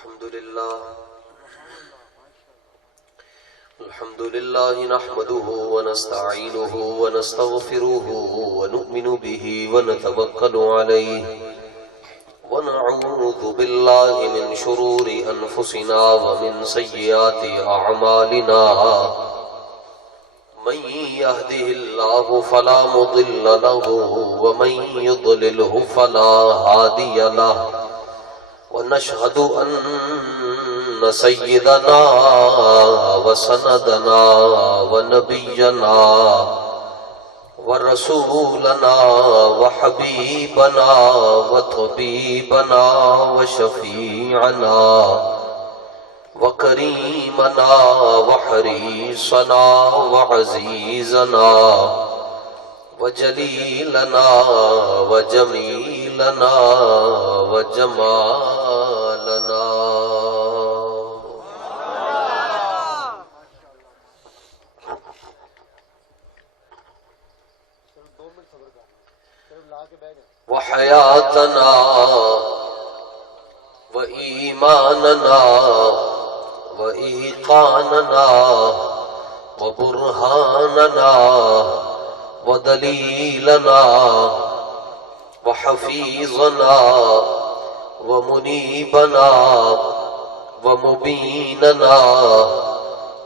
الحمد لله نحمده ونستعينه ونستغفره ونؤمن به ونتوكل عليه ونعوذ بالله من شرور أنفسنا ومن سيئات أعمالنا من يهده الله فلا مضل له ومن يضلله فلا هادي له ونشهد أن سيدنا وسندنا ونبينا ورسولنا وحبيبنا وطبيبنا وشفيعنا وكريمنا وحريصنا وعزيزنا وجليلنا وجميلنا وجمالنا وحياتنا وإيماننا وإيقاننا وبرهاننا ودليلنا وحفيظنا ومنيبنا ومبيننا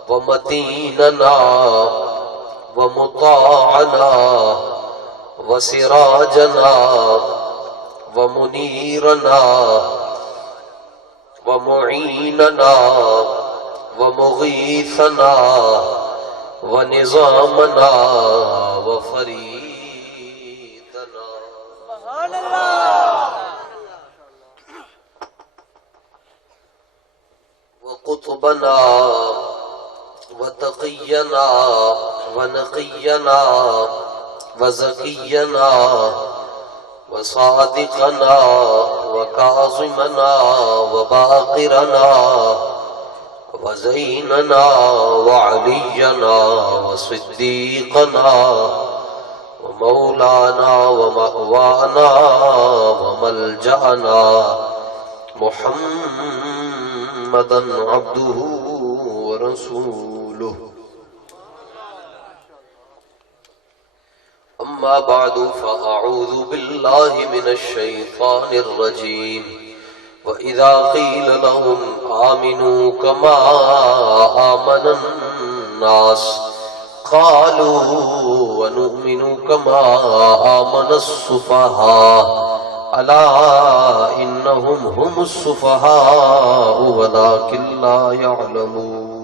ومتيننا ومطاعنا وسراجنا ومنيرنا ومعيننا ومغيثنا ونظامنا وفريدنا سبحان الله وقطبنا وتقينا ونقينا وزكينا وصادقنا وكاظمنا وباقرنا وزيننا وعلينا وصديقنا ومولانا ومأوانا وملجأنا محمدا عبده ورسوله أما بعد فأعوذ بالله من الشيطان الرجيم وإذا قيل لهم آمنوا كما آمن الناس قالوا ونؤمن كما آمن السفهاء ألا إنهم هم السفهاء ولكن لا يعلمون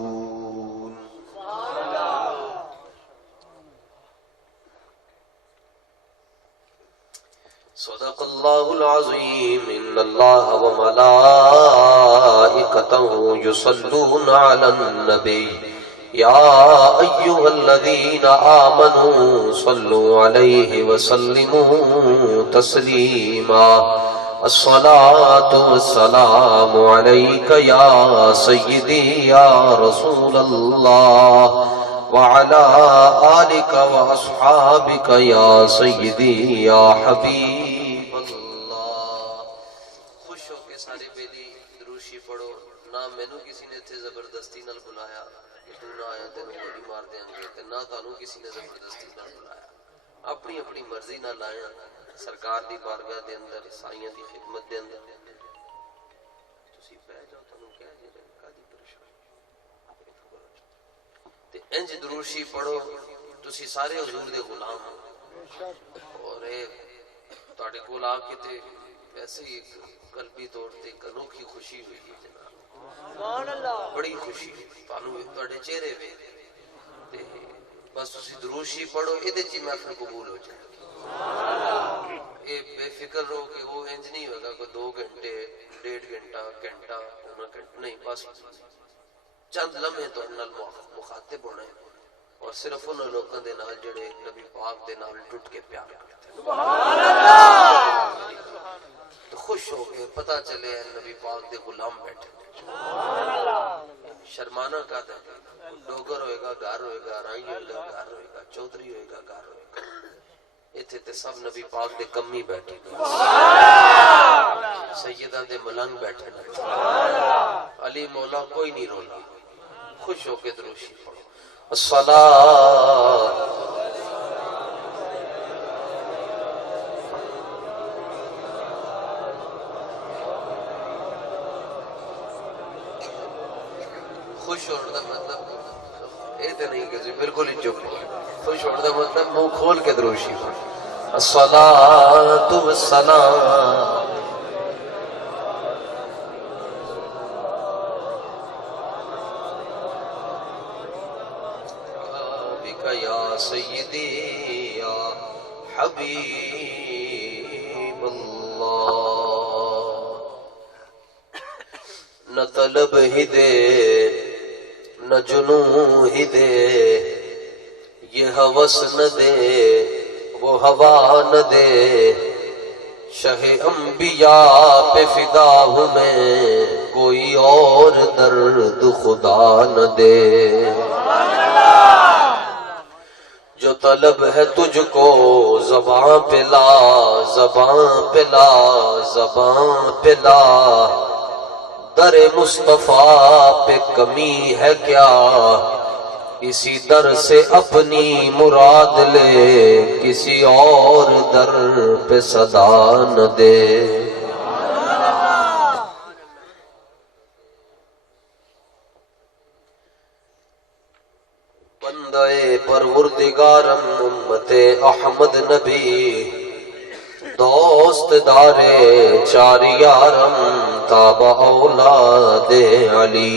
صدق الله العظيم إن الله وملائكته يصلون على النبي يا أيها الذين آمنوا صلوا عليه وسلموا تسليما الصلاة والسلام عليك يا سيدي يا رسول الله وعلى آلك وأصحابك يا سيدي يا حبيب اللہ. خوش ہو کے سارے بیلی دروشی پڑھو. نہ مینوں کسی نے تھے زبردستی نال بلایا کہ تو نہ آیا تینوں گولی مار دیاں گے تے نہ تانوں کسی نے زبردستی نال بلایا. اپنی اپنی مرضی نال آیا سرکار دی بارگاہ دے اندر سائیاں دی خدمت دے اندر. تسی بیٹھ جاؤ تانوں کہہ جے کادی پریشانی تے انج دروشی پڑھو تسی سارے حضور دے غلام ہو اور تواڈے کول آ کے تے ویسے ہی قلبی طور تے ایک انوکھی خوشی ہوئی جناب. سبحان اللہ. بڑی خوشی تانوں تواڈے چہرے تے بس تسی دروشی پڑھو ایدے چ محفل قبول ہو جائے. سبحان اللہ. اے بے فکر رہو کہ وہ انج نہیں ہوگا کوئی 2 گھنٹے 1.5 گھنٹہ پونا گھنٹہ نہیں بس چند لمحے تو نال مخاطب ہونا ہے اور صرف ان لوگوں دے نال جڑے نبی پاک دے نال ٹوٹ کے پیار کرتے ہیں. سبحان اللہ. تو خوش ہو کے پتہ چلے نبی پاک دے غلام بیٹھے. سبحان اللہ. شرمانا کا تھا ڈوگر ہوئے گا گھر ہوئے گا رائی ہوئے گا گھر ہوئے گا چودھری ہوئے گا گھر ہوئے گا. ایتھے تے سب نبی پاک دے کمی بیٹھے سیدہ دے ملنگ بیٹھے. سبحان اللہ. علی مولا کوئی نہیں رولا. خوش ہو کے درود شریف پڑھو. الصلاۃ خوش ہونے کا مطلب یہ تو نہیں کہ بالکل ہی چپ. خوش ہونے کا مطلب منہ کھول کے درود شریف پڑھو. الصلاۃ والسلام بک یا سیدی یا حبیب اللہ. نہ طلب ہی دے نہ جنوں ہی دے یہ ہوس نہ دے وہ ہوا نہ دے. شہ انبیاء پہ فدا ہوں میں کوئی اور درد خدا نہ دے. جو طلب ہے تجھ کو زباں پہ لا زباں پہ لا زباں پہ لا. در مصطفیٰ پہ کمی ہے کیا اسی در سے اپنی مراد لے کسی اور در پہ صدا نہ دے. بندے پروردگارم امت احمد نبی دوست دارے چار یارم تابع اولاد علی.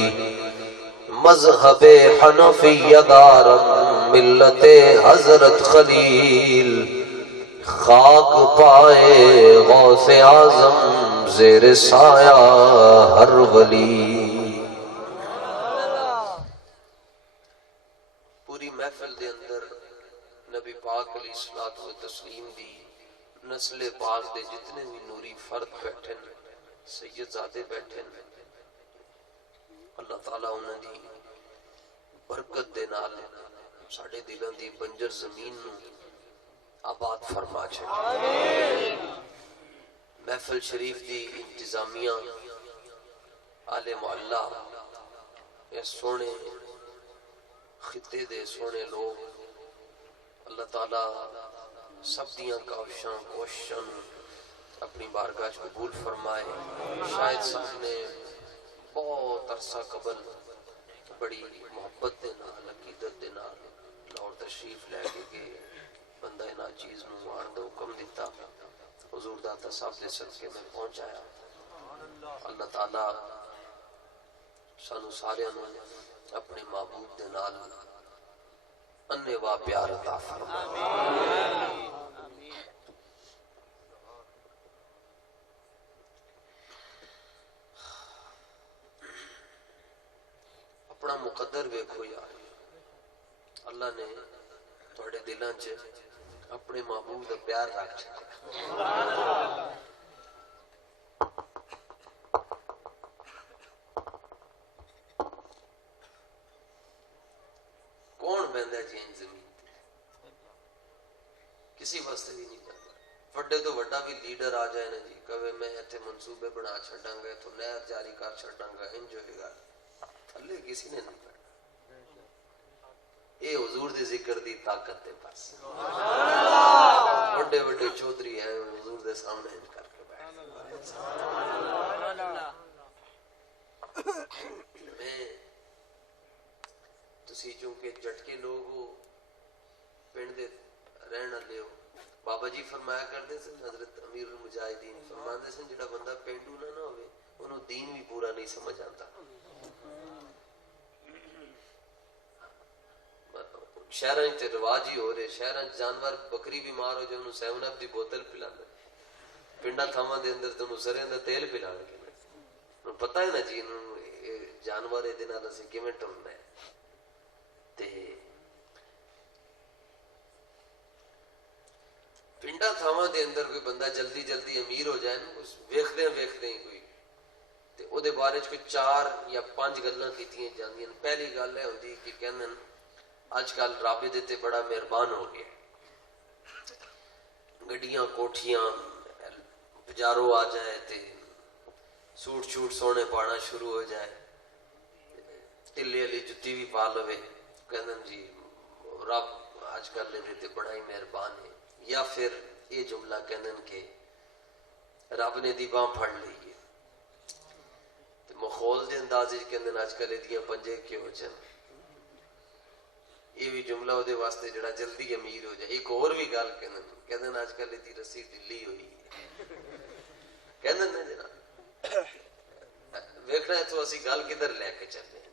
مذہب حنفی دارم ملت حضرت خلیل. خاک پائے غوث اعظم زیر سایہ ہر ولی. پوری محفل دے اندر نبی پاک علیہ الصلوۃ والتسلیم دی نسل پاک دے جتنے بھی نوری فرد بیٹھے سید زادے بیٹھے اللہ تعالیٰ انہاں دی برکت دے نال ساڈے دلاں دی بنجر زمین نو آباد فرما چھڑے. محفل شریف دی انتظامیہ آل محلہ یہ سونے خطے دے سونے لوگ اللہ تعالیٰ سب دیاں کاوشاں کوششاں اپنی بارگاہ قبول فرمائے. شاید سب نے بہت عرصہ قبل بڑی محبت دے نال عقیدت دے نال لاہور تشریف لے کے گئے. بندہ نا چیز نو آن دا حکم دیتا حضور داتا صاحب دے صدقے میں پہنچایا. اللہ تعالیٰ سانو سارے اپنے محبوب دے نال انے وا پیار عطا فرمائے. اپنا مقدر ویکھو یار. اللہ نے تھوڑے دلاں چ اپنے محبوب دا پیار رکھ چھڈیا. کون بہندا جی زمین تے کسی واسطے بھی نہیں جاندا. وڈے تو وڈا بھی لیڈر آ جائے نا جی کہے میں ایتھے منصوبے بنا چھڈاں گا تو نہر جاری کر چھڈاں گا انج ہوئے گا تھلے کسی نے نہیں پڑھنا. اے حضور دے ذکر دی طاقت دے پاس بڑے بڑے چودھری ہیں حضور دے سامنے انج کر کے بیٹھ. میں تسی چونکہ جٹکے لوگ ہو پنڈ دے رہن والے ہو. بابا جی فرمایا کرتے سن حضرت امیر المجاہدین فرماندے سن جڑا بندہ پینڈو نہ ہوئے انہوں دین بھی پورا نہیں سمجھ آتا. شہراں تے رواج ہی ہو رہے. شہراں جانور بکری بیمار ہو جائے انہوں 7 اپ دی بوتل پلاندے. پنڈا تھاواں دے اندر تے انہوں سریاں دا تیل پلان کے انہوں پتہ ہے نا جی انہوں جانور دے نال اسی کیویں ٹرنا ہے. تے پنڈا تھاواں دے اندر کوئی بندہ جلدی جلدی امیر ہو جائے نا ویکھدے ہی کوئی تے او دے بارے کوئی 4 یا 5 گلاں کیتیاں جاندیاں. پہلی گل ہے ہوندی کہ کہندے آج کل رب دے تے بڑا مہربان ہو گیا. گڈیاں کوٹھیاں بازاروں آ جائے تے سوٹ چھوٹ سونے پانا شروع ہو جائے. تلے والی جتی بھی پا لوے کہندن جی رب اج کل یہ بڑا ہی مہربان ہے، یا پھر یہ جملہ کہندن کہ رب نے دی باں پھڑ لی ہے تے مخول دے انداز کہندن اج کل یہ پنجے کیوں چن، یہ بھی جملہ وہ واسطے جڑا جلدی امیر ہو جائے۔ ایک اور بھی گل کہندن اج کل یہ رسی ڈلی ہوئی ہے کہندن نا جناب ویکھنا ہے تو اسی گل کدھر لے کے چلے ہیں،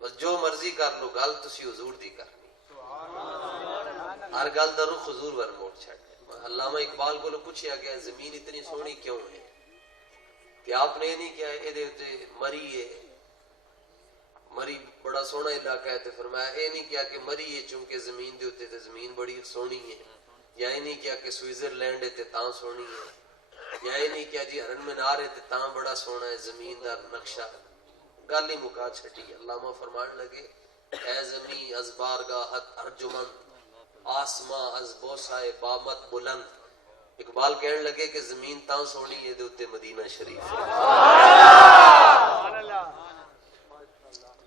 بس جو مرضی کر لو گل تسی حضور دی کرنی، ہر گل دا رخ حضور ور موڑ چھڑنا۔ علامہ اقبال کو پوچھا گیا زمین اتنی سونی کیوں ہے، کہ آپ نے نہیں کیا یہ مری ہے، مری بڑا سونا علاقہ ہے، تو فرمایا یہ نہیں کیا کہ مری ہے چونکہ زمین دے ہوتے زمین بڑی سونی ہے، یا یہ نہیں کیا کہ سوئٹزرلینڈ ہے تے تاں سونی ہے، یا یہ نہیں کیا جی ہرن مینار ہے تے تاں بڑا سونا ہے زمین دا نقشہ، گل ہی مکا چھٹی۔ علامہ فرمان لگے اے زمین از بارگاہت ارجمند، آسماں از بوسائے بامت بلند۔ اقبال کہنے لگے کہ زمین تاں سونی ہے دے اوتے مدینہ شریف ہے،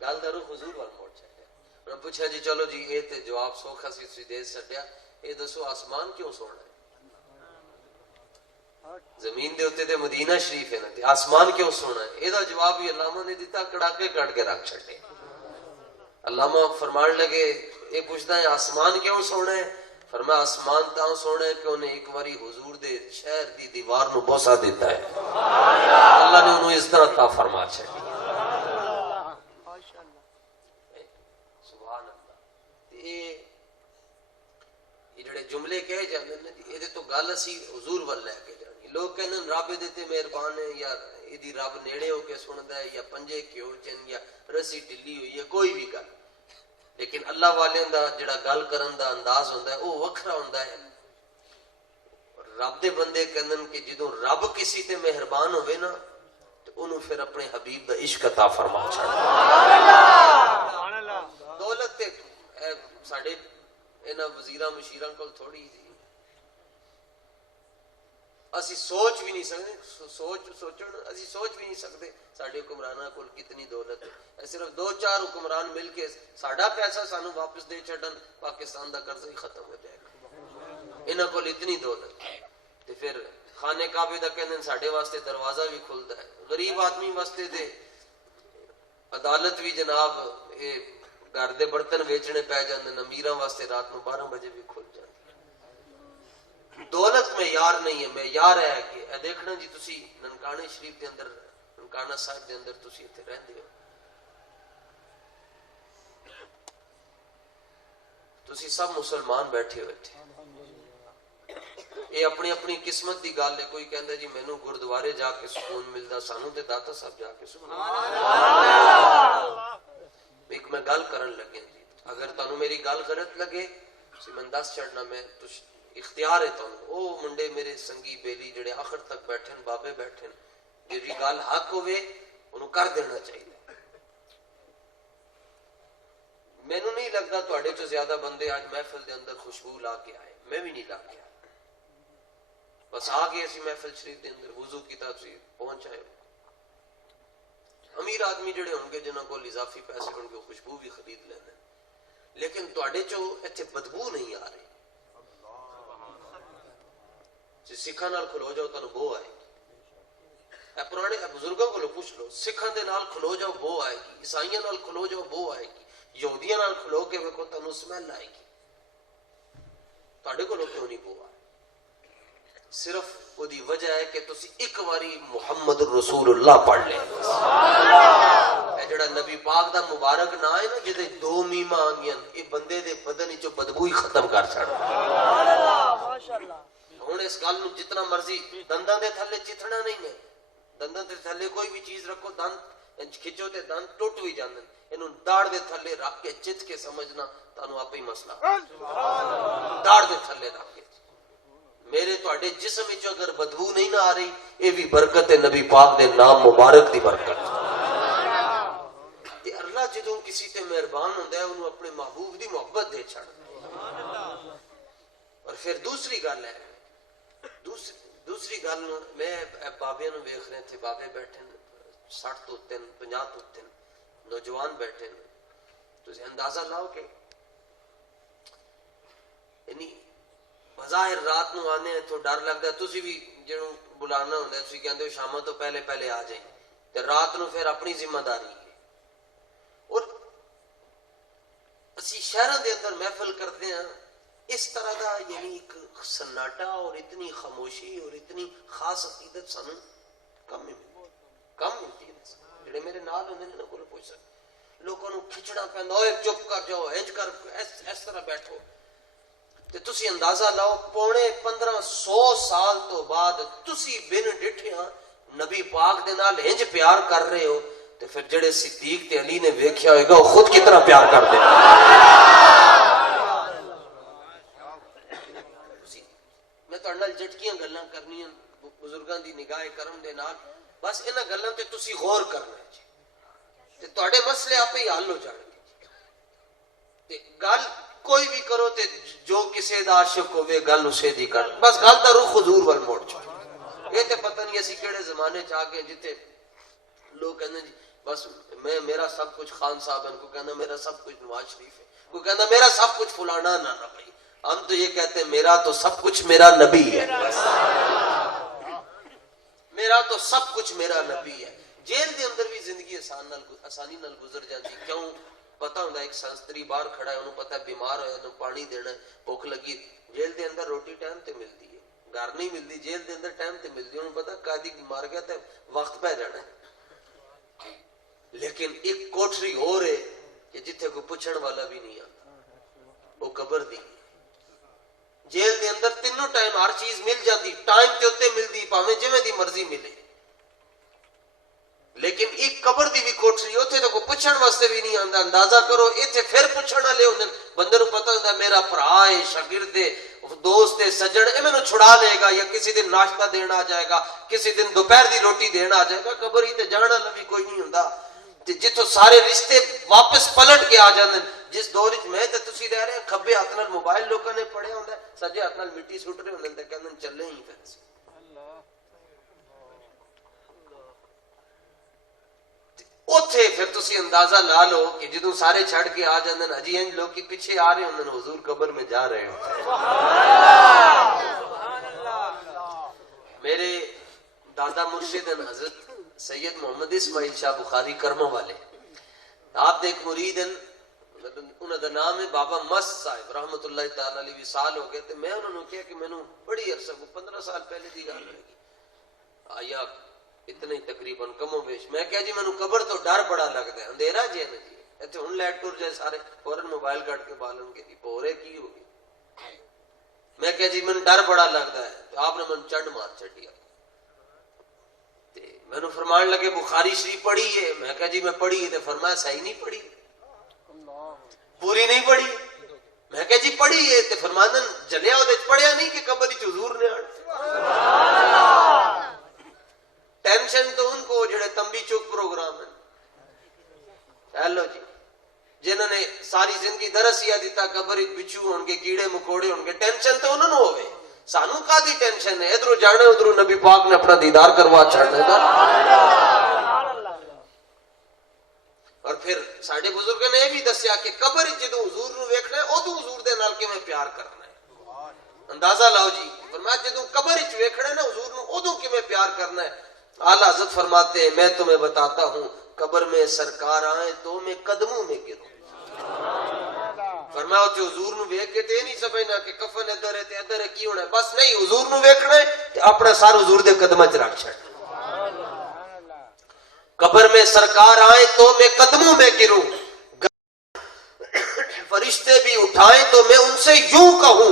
گل دا رخ حضور وال موڑ چھڈیا۔ انہوں نے پوچھا جی چلو جی یہ تے جواب سوکھا سی تسی دے چھڈیا، یہ دسو آسمان کیوں سونا ہے؟ زمین دے اوتے تے مدینہ شریف ہے نا، تے آسمان کیوں سونا ہے؟ یہ جواب بھی علامہ نے دیتا، کڑاکے کٹ کے رکھ چھڈے۔ علامہ فرمان لگے یہ پوچھتا ہے آسمان کیوں سونا ہے؟ فرمایا آسمان تاں سونا ہے کہ انہیں ایک باری حضور دے شہر دی دیوار نو بوسا دیتا ہے، اللہ نے انہوں اس طرح عطا فرما چھڈی۔ سبحان اللہ۔ یہ جڑے جملے کہے جاندے نے یہ تو گل اسی حضور ول لے کے جانی۔ لوگ کہندے رب دے تے مہربان ہے، یا ایدی رب نیڑے ہو کے سندا ہے، یا پنجے کیوں چن، یا رسی ڈلی ہوئی ہے، کوئی بھی گل، لیکن اللہ والے دا جڑا گل کرن دا انداز ہوندا ہے وہ وکھرا ہوندا ہے۔ رب دے بندے کہندن کہ جدوں رب کسی تے مہربان ہوئے نا تو انہوں پھر اپنے حبیب دا عشق عطا فرما چھڑدا۔ دولت تے ساڈے انہاں وزیراں مشیراں کول تھوڑی جی، اسی سوچ بھی نہیں سکتے، اسی سوچ بھی نہیں سکتے ساڈے حکمراناں کول کتنی دولت ہے۔ صرف دو چار حکمران مل کے ساڈا پیسہ سانو واپس دے چھڈن، پاکستان دا قرضہ ہی ختم ہو جائے گا۔ انہاں کول اتنی دولت ہے تے پھر خانہ کعبے دا کہندے ساڈے واسطے دروازہ بھی کھلدا ہے، غریب آدمی واسطے تے عدالت بھی جناب گھر دے برتن ویچنے پی جاندے، امیراں واسطے رات نو 12 بجے بھی کھل جاندے۔ دولت معیار نہیں ہے، معیار ہے کہ اے دیکھنا جی تسی ننکانے شریف دے اندر، ننکانہ صاحب دے اندر تسی اتنے رہندے ہو، تسی سب مسلمان بیٹھے ہوئے تھے، یہ اپنی اپنی قسمت دی گل ہے۔ کوئی کہندا جی مینوں گردوارے جا کے سکون ملدا، سانوں تے داتا صاحب جا کے سکون ملدا۔ ایک میں گل کرن لگے جی، اگر تانوں میری گل غلط لگے سی میں دس چڑھنا، میں اختیار ہے تانوں۔ او منڈے میرے سنگی بیلی جڑے آخر تک بیٹھن، بابے بیٹھن، جی گل حق ہوئے انہوں کر دینا چاہیے۔ مینوں نہیں لگتا تواڈے چوں زیادہ بندے آج محفل دے اندر خوشبو لا کے آئے، میں بھی نہیں لا کے آیا، بس آ گئے اسی محفل شریف دے اندر، وضو کیتا سی پہنچ آئے۔ امیر آدمی جڑے ہوں گے جنہاں کو اضافی پیسے ہوں گے خوشبو بھی خرید لیندے، لیکن تواڈے چوں ایتھے بدبو نہیں آ رہی۔ جی سکھاں نال کھلو جاؤ تانوں بو آئے گی، پرانے بزرگوں کو پوچھ لو، سکھاں دے نال کھلو جاؤ بو آئے گی، عیسائیاں نال کھلو جاؤ بو آئے گی، یہودیاں نال کھلو کے ویکھو تانوں سمیل آئے گی، تواڈے کولوں کیوں نہیں بو آئے؟ صرف وہ دی وجہ ہے کہ تسی ایک واری محمد رسول اللہ پڑھ لیں۔ اے جڑا نبی پاک دا مبارک نا ہے نا جدے دو میماں آنگیاں، یہ بندے دے بدن وچوں بدبو ہی ختم کر چھڑدا۔ ہن اس گل نوں جتنا مرضی دنداں دے تھلے چتھنا نہیں ہے، دنداں دے تھلے کوئی بھی چیز رکھو دند کھچو تے دند ٹوٹ بھی جاندے، اینوں داڑ دے تھلے رکھ کے چت کے سمجھنا تانوں آپ ہی مسئلہ، داڑ دے تھلے رکھ کے۔ میرے تواڈے جسم وچ اگر بدبو نہیں نہ آ رہی، یہ بھی برکت ہے نبی پاک دے نام مبارک دی برکت۔ تے اللہ جدوں کسی تے مہربان ہوندا ہے انہوں اپنے محبوب دی محبت دے چھڑدا۔ اور پھر دوسری گل ہے، دوسری گل میں بابے نو ویکھ رہے تھے، بابے بیٹھے 60 تو 50 تو 3، نوجوان بیٹھے نے تسی اندازہ لاؤ کہ یعنی بظاہر رات نو آنے ہیں تو ڈر لگتا ہے تسی بھی جنوں بلانا ہوتا ہے تسی کہندے ہو شاموں تو پہلے پہلے آ جائیں تے رات نو پھر اپنی ذمہ داری ہے اور اسی شہراں دے اندر محفل کرتے ہیں اس طرح دا یعنی ایک سناٹا اور اتنی خاموشی اور اتنی خاص عقیدت سانو کم ملتی ہے جڑے میرے نال ہوندے نے کوئی پوچھ سکتے لوگوں نو کھچڑا پیندا اوے چپ کر جاؤ انج کر اس طرح بیٹھو تے تسی اندازہ لاؤ 1500 سال تو بعد تسی بن ڈٹھیاں نبی پاک دے نال انج پیار کر رہے ہو تے پھر جڑے صدیق تے علی نے ویکھیا ہوئے گا وہ خود کتنا پیار کر دے میں تہاڈے نال جھٹکیاں گلاں کرنیاں بزرگاں دی نگاہ کرم دے نال بس انہاں گلاں تے تسی غور کرنا ہے جی تے تہاڈے مسئلے آپے ہی حل ہو جان گے تے گل کوئی بھی کرو تے جو کسے دا عاشق ہوئے گل اسے دی کر بس گل دا رخ حضور وال موڑ چھوڑ یہ تے پتہ نہیں اسی کیڑے زمانے چ آ کے جتے لوگ کہندے جی بس میں میرا سب کچھ خان صاحب ہے کو کہنا میرا سب کچھ نواز شریف ہے کو کہنا میرا سب کچھ فلانا نہ بھائی ہم تو یہ کہتے ہیں میرا تو سب کچھ میرا نبی ہے میرا تو سب کچھ میرا نبی ہے جیل دے اندر بھی زندگی آسانی نال گزر جاتی کیوں پتہ ہوندا ایک سنستری باہر کھڑا ہے انہوں پتہ بیمار ہویا تو پانی دینا بھوک لگی جیل دے اندر روٹی ٹائم تے ملتی ہے گھر نہیں ملتی جیل دے اندر ٹائم تے ملتی انہوں پتہ قیدی مار گیا تے وقت پہ جانا ہے لیکن ایک کوٹری ہو رہے کہ جتھے کوئی پوچھن والا بھی نہیں آتا وہ قبر دی جیل دے اندر تینوں ٹائم ہر چیز مل جاتی ٹائم تے اتے ملتی پاویں جویں دی مرضی ملے لیکن ایک قبر دی بھی کوٹری اوتھے تو کوئی پوچھن واسطے بھی نہیں آندا اندازہ کرو ایتھے پھر پوچھن والے ہوندے بندے نوں پتہ ہوندا میرا بھرا ہے شاگرد ہے دوست ہے سجن اے مینوں چھڑا لے گا یا کسی دن ناشتہ دینا آ جائے گا کسی دن دوپہر دی روٹی دینا آ جائے گا قبر ہی تے جان والا بھی کوئی نہیں ہوندا تے جتھوں سارے رشتے واپس پلٹ کے آ جاندے جس دور وچ میں تے تسی رہ رہے ہیں کھبے ہاتھ نال موبائل لوکاں نے پڑھیا ہوندا سجے ہاتھ نال مٹی سٹ رہے ہوندے تے کہندے چلے ہی پھر اوتھے پھر تسی اندازہ لا لو کہ جدوں سارے چھڑ کے آ جاندے نا جی انج لوگ کی پیچھے آ رہے ہوندے نے حضور قبر میں جا رہے ہوندے میرے دادا مرشد حضرت سید محمد اسماعیل شاہ بخاری کرموں والے آپ دے ایک مرید ہیں انہاں دا نام ہے بابا مست صاحب رحمت اللہ تعالی علیہ وصال ہو گئے تے میں انہوں نے کہا کہ مینوں بڑی عرصہ کو 15 سال پہلے دی گل ہے آیا اتنے ہی تقریباً کم و بیش میں کہا جی مینوں قبر تو ڈر بڑا لگتا ہے اندھیرا جی ہے نا جی ایتھے ہن لائٹ ٹر جائے سارے فوراً موبائل کٹ کے بالن کے پورے کی ہوگی میں کہا جی مینوں ڈر بڑا لگتا ہے تو آپ نے مینوں چڑھ مار چڑھیا مینوں فرمان لگے بخاری شریف پڑھی ہے میں کہا جی میں پڑھی ہے تو فرمایا صحیح نہیں پڑھی پوری نہیں پڑھی میں کہا جی پڑھی ہے تو فرمایا جلیا وہ پڑھیا نہیں کہ قبر وچ حضور نے ٹینشن تو ان کو جڑے تمبی چوک پروگرام ہیں ہیلو جی جنہوں نے ساری زندگی درسیا دیتا قبر وچ بچھو ہون گے کیڑے مکوڑے ہون گے ٹینشن تو انہوں نے ہوئے سانو کا دی ٹینشن ہے ادھروں جانے ادھروں نبی پاک نے اپنا دیدار کروا چھڑنے دا اور پھر ساڈے بزرگوں نے یہ بھی دسیا کہ قبر جدوں حضور نو ویکھنا ہے ادوں حضور دے نال کیویں پیار کرنا ہے اندازہ لاؤ جی فرمایا جدوں قبر وچ ویکھنا ہے نا حضور نو ادوں کیویں پیار کرنا ہے اعلیٰ حضرت فرماتے ہیں میں تمہیں بتاتا ہوں قبر میں سرکار آئیں تو میں قدموں میں گروں فرمایا ہوتے حضور نو ویکھ کے تے نہیں سمجھنا کہ کفن ادھر ہے تے ادھر ہے کی ہونا ہے بس نہیں حضور نو ویکھنا ہے تے اپنا سار حضور دے قدماں وچ رکھ چھڑ قبر میں سرکار آئیں تو میں قدموں میں گروں فرشتے بھی اٹھائیں تو میں ان سے یوں کہوں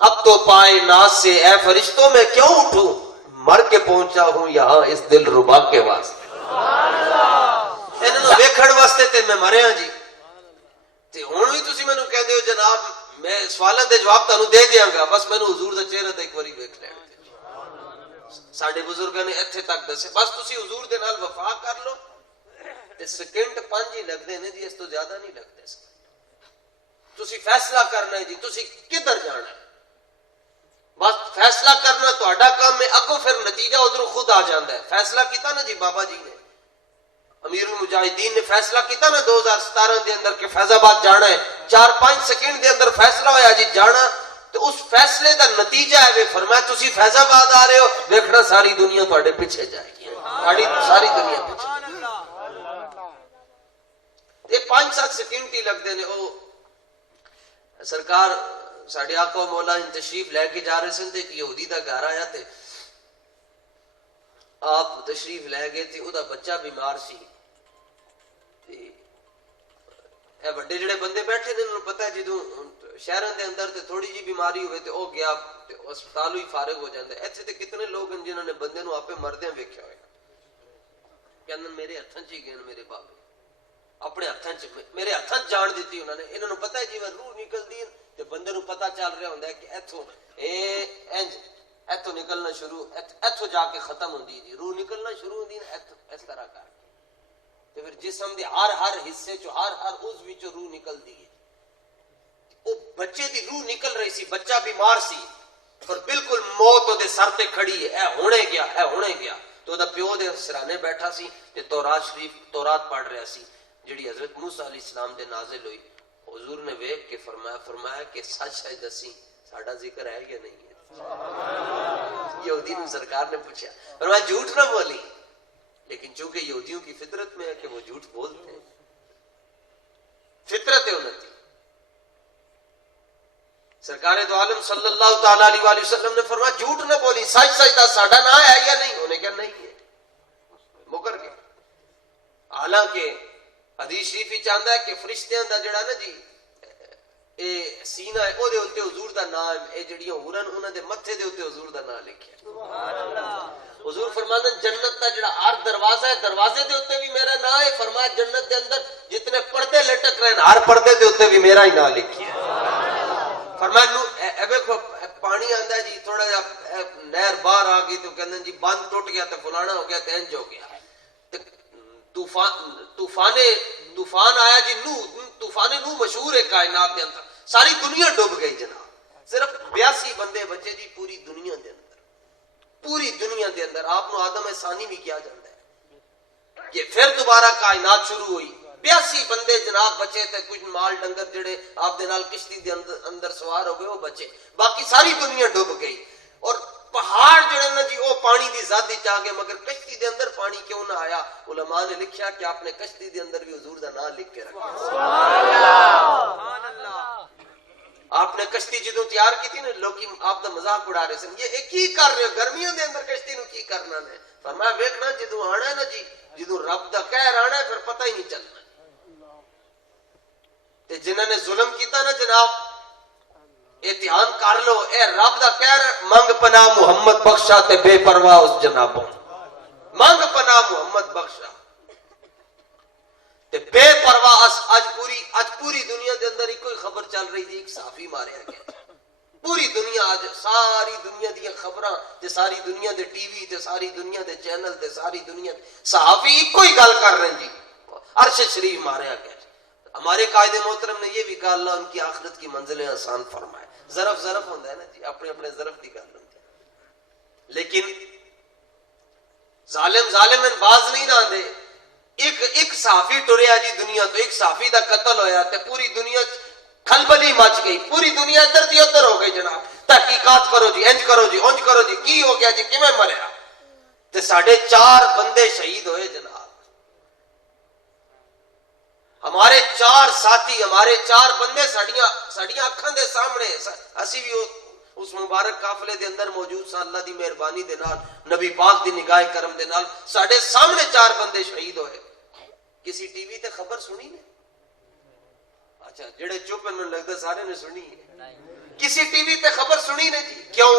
اب تو پائے ناز سے اے فرشتوں میں کیوں اٹھوں مر کے پہنچا ہوں یہاں اس دل ربا کے واسطے انہوں ویکھن واسطے تے میں مریا جی تے ہن وی تسی مینوں کہہ دیو جناب میں سوالاں دے جواب تانوں دے دیاں گا بس مینوں حضور دا چہرہ تے ایک واری ویکھ لین ساڈے بزرگاں نے ایتھے تک دسے بس تسی حضور دے نال وفا کر لو تے سیکنڈ 5 ہی لگدے نے جی اس تو زیادہ نہیں لگدے تسی فیصلہ کرنا ہے جی تسی کدھر جانا ہے بس فیصلہ کرنا تہاڈا کام ہے اگوں پھر نتیجہ ادھر خود آ جاندہ ہے فیصلہ کیتا نا جی بابا جی نے امیر المجاہدین نے فیصلہ کیتا نا 2017 دے اندر کہ فیض آباد جانا ہے, 4-5 سیکنڈ دے اندر فیصلہ ہویا جی جانا, تو اس فیصلے دا نتیجہ ہے فرمایا تسی فیض آباد آ رہے ہو, دیکھنا ساری دنیا تواڈے پیچھے جائے گی, ساری دنیا پیچھے. یہ 5-7 سیکنڈ ہی لگتے ہیں. او سرکار ساڈے آقا و مولا تشریف لے کے جا رہے سن تے ایک یہودی دا گھر آیا تے آپ تشریف لے گئے تے او دا بچہ بیمار سی. اے بڑے جڑے بندے بیٹھے نے انہوں پتہ ہے جدوں شہراں دے اندر تے تھوڑی جی بیماری ہوئے تے او گیا تے ہسپتال ہی فارغ ہو جاندا ہے. ایتھے تے کتنے لوگ ہیں جنہوں نے بندے نو آپے مردیاں ویکھیا ہوئے کہندے میرے ہتھاں چ ہی گئے میرے بابے, اپنے ہاتھاں چ میرے ہاتھاں جان دیتی انہوں نے. انہوں نے پتہ ہے جی میں روح نکلدی ہے تے بندے نو پتہ چل رہا ہوندا ہے کہ ایتھوں ایتھوں نکلنا شروع, ایتھوں جا کے ختم ہوندی جی روح نکلنا شروع ہوندی ہے اس طرح کر تے پھر جسم دے ہر حصے چ ہر عضو وچ روح نکلدی ہے. او بچے دی روح نکل رہی سی, بچہ بیمار سی اور بالکل موت دے سر تے کھڑی ہے, اے ہونے گیا. تو دا پیو دے سرانے بیٹھا سی تے تورات پڑھ رہا سی جڑی حضرت موسیٰ علیہ السلام دے نازل ہوئی. حضور نے ویکھ کے فرمایا کہ سچ ہے دسی ساڈا ذکر ہے یا نہیں ہے. یہودی نے سرکار نے پوچھا, فرمایا جھوٹ نہ بولی, لیکن چونکہ یہودیوں کی فطرت میں ہے کہ وہ جھوٹ بولتے ہیں, فطرت ہے انہوں کی. سرکار دو عالم صلی اللہ تعالی علیہ وآلہ وسلم نے فرمایا جھوٹ نہ بولی, سچ دا ساڈا نام ہے یا نہیں. انہیں کہا نہیں ہے, مکر گئے. حالانکہ حدیث شریف ہی چاہتا ہے کہ فرشتیاں دا جڑا نا جی اے سینہ ہے او دے اوتے حضور دا نام, اے جڑیاں ہورن انہاں دے متھے دے اوتے حضور دا نام لکھیا. سبحان اللہ. حضور فرماتے ہیں جنت دا جڑا ہر دروازہ ہے دروازے دے اوتے بھی میرا نام ہے. فرمایا جنت دے اندر جتنے پردے لٹک رہے ہیں ہر پردے دے اوتے بھی میرا ہی نام لکھیا. فرمایا اے دیکھو پانی آندا ہے جی تھوڑا جا نہر باہر آ گئی تو کہندے جی بند ٹوٹ گیا تے فلانا ہو گیا تے انج ہو گیا. طوفان آیا جی طوفان نو مشہور ہے کائنات دے اندر, ساری دنیا ڈوب گئی جناب. صرف 82 بندے بچے جی پوری دنیا دے اندر آپ نو آدم ثانی بھی کیا جاتا ہے کہ پھر دوبارہ کائنات شروع ہوئی. 82 بندے جناب بچے تے کچھ مال ڈنگر جڑے آپ دے نال کشتی دے اندر سوار ہو گئے وہ بچے, باقی ساری دنیا ڈوب گئی. اور پہاڑ جڑے نا جی وہ پانی دی ذات دی چاہ گئے, مگر کشتی دے اندر پانی کیوں نہ آیا؟ علماء نے لکھیا کہ آپ نے کشتی دے اندر بھی حضور دا نام لکھ کے رکھا. سبحان اللہ. آپ نے کشتی جدوں تیار کی تھی نا لوگ آپ دا مذاق اڑا رہے سن, یہ کی کر رہے ہو گرمیوں دے اندر کشتی نو کی کرنا نے. فرمایا ویکھنا جدوں آنا ہے نا جی جدوں رب دا قہر آنا ہے پھر پتہ ہی نہیں چلنا. تے جنہاں نے ظلم کیتا نا جناب احتیاط کر لو, اے رب دا قہر منگ پناہ محمد بخشا تے بے پرواہ اس جنابوں, منگ پناہ محمد بخشا تے بے پرواہ. اج پوری دنیا دے اندر ہی کوئی خبر چل رہی تھی ایک صحافی ماریا گیا. پوری دنیا اج ساری دنیا دی خبراں تے ساری دنیا دے ٹی وی تے ساری دنیا دے چینل تے ساری دنیا صحافی ایک کوئی گل کر رہے ہیں جی عرش شریف ماریا گیا. ہمارے قائد محترم نے یہ بھی کہا اللہ ان کی آخرت کی منزلیں آسان فرمائے. ظرف ہوتا ہے نا جی, اپنے ظرف کی گل ہوتی ہے, لیکن ظالم باز نہیں نہ دے. ایک صحافی ٹریا جی دنیا تو, ایک صحافی دا قتل ہویا تے پوری دنیا کھلبلی مچ گئی, پوری دنیا ادھر دی ادھر ہو گئی جناب. تحقیقات کرو جی, انج کرو جی, اونج کرو جی, کی ہو گیا جی, کیویں مریا. تے 4.5 بندے شہید ہوئے جناب. ہمارے 4 ساتھی, ہمارے 4 بندے ساڈیاں اکھاں دے سامنے, اسی بھی اس مبارک قافلے دے اندر موجود سن. اللہ دی مہربانی دے نال نبی پاک دی نگاہ کرم دے نال ساڈے سامنے 4 بندے شہید ہوئے. کسی ٹی وی تے خبر سنی نے؟ اچھا جڑے چپ ہیں لگدا سارے نے سنی ہے. کسی ٹی وی تے خبر سنی نے جی؟ کیوں؟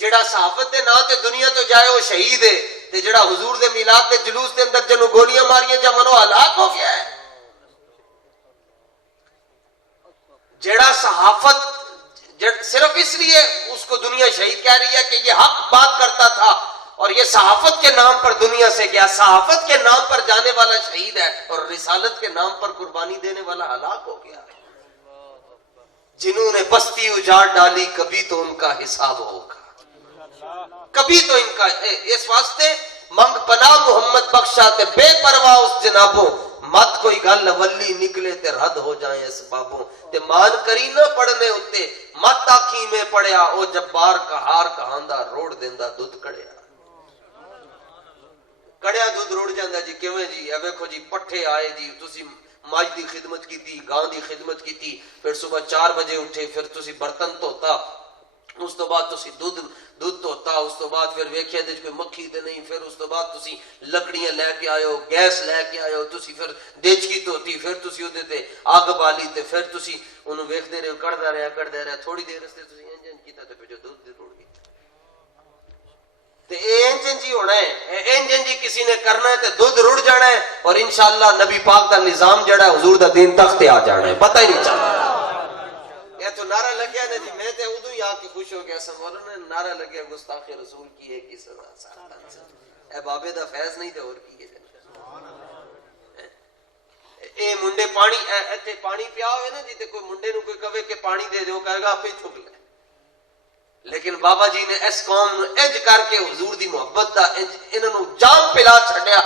جڑا صحافت دے نام تے دنیا تو جائے وہ شہید ہے, تے جڑا حضور دے میلاد دے جلوس دے اندر جنوں گولیاں ماریاں جا منو ہلاک ہو گیا ہے. جڑا صحافت صرف اس لیے اس کو دنیا شہید کہہ رہی ہے کہ یہ حق بات کرتا تھا اور یہ صحافت کے نام پر دنیا سے گیا, صحافت کے نام پر جانے والا شہید ہے اور رسالت کے نام پر قربانی دینے والا ہلاک ہو گیا. جنہوں نے بستی اجاڑ ڈالی کبھی تو ان کا حساب ہوگا, کبھی تو ان کا, اس واسطے منگ پناہ محمد بخشا تے بے پرواہ اس جنابوں مت کوئی گل ولی نکلے تے رد ہو جائیں اسبابوں تے مان کری نہ پڑھنے اتے مت آکھی میں پڑھیا او جبار کہار کہاندا روڑ دیندا دودھ کڑیا کڑیا دودھ روڑ جاندا جی کیویں جی اے ویکھو جی پٹھے آئے جی تسی ماج دی خدمت کیتی گاں دی خدمت کیتی پھر صبح 4 بجے اٹھے پھر تسی برتن دھوتا اس تو بعد تسی دودھ دھوتا اس تو بعد پھر ویکھیا تے کوئی مکھی تے نہیں پھر اس تو بعد تسی لکڑیاں لے کے آئے ہو گیس لے کے آئے ہو تسی پھر دیچکی دھوتی پھر تسی اودے تے اگ بالی تے پھر تسی اونوں ویکھدے رہے کڑدا رہیا تھوڑی دیر اس تے تسی انجن کیتا تے پھر جو دودھ دی روڑ گئی تے انجن جی ہونا ہے انجن جی کسی نے کرنا ہے تے دودھ رڑ جانا ہے اور انشاءاللہ نبی پاک دا نظام جڑا ہے حضور دا دین تخت آ جانا ہے پتہ ہی نہیں چلتا یہ تو نعرہ لگیا نا جی میں تے ادو ہی آ کے خوش ہو گیا مولانا نے نعرہ لگیا گستاخ رسول کی ہے کی سزا اے بابے دا فیض نہیں تے اور کی ہے اے منڈے پانی ایتھے پانی پیا ہوئے نا جی تے کوئی منڈے نو کوئی کہے کہ پانی دے دے وہ کہے گا آپ ہی تھک لے لیکن بابا جی نے اس قوم نو انج کر کے حضور دی محبت دا انہاں نو جام پلا چھڈیا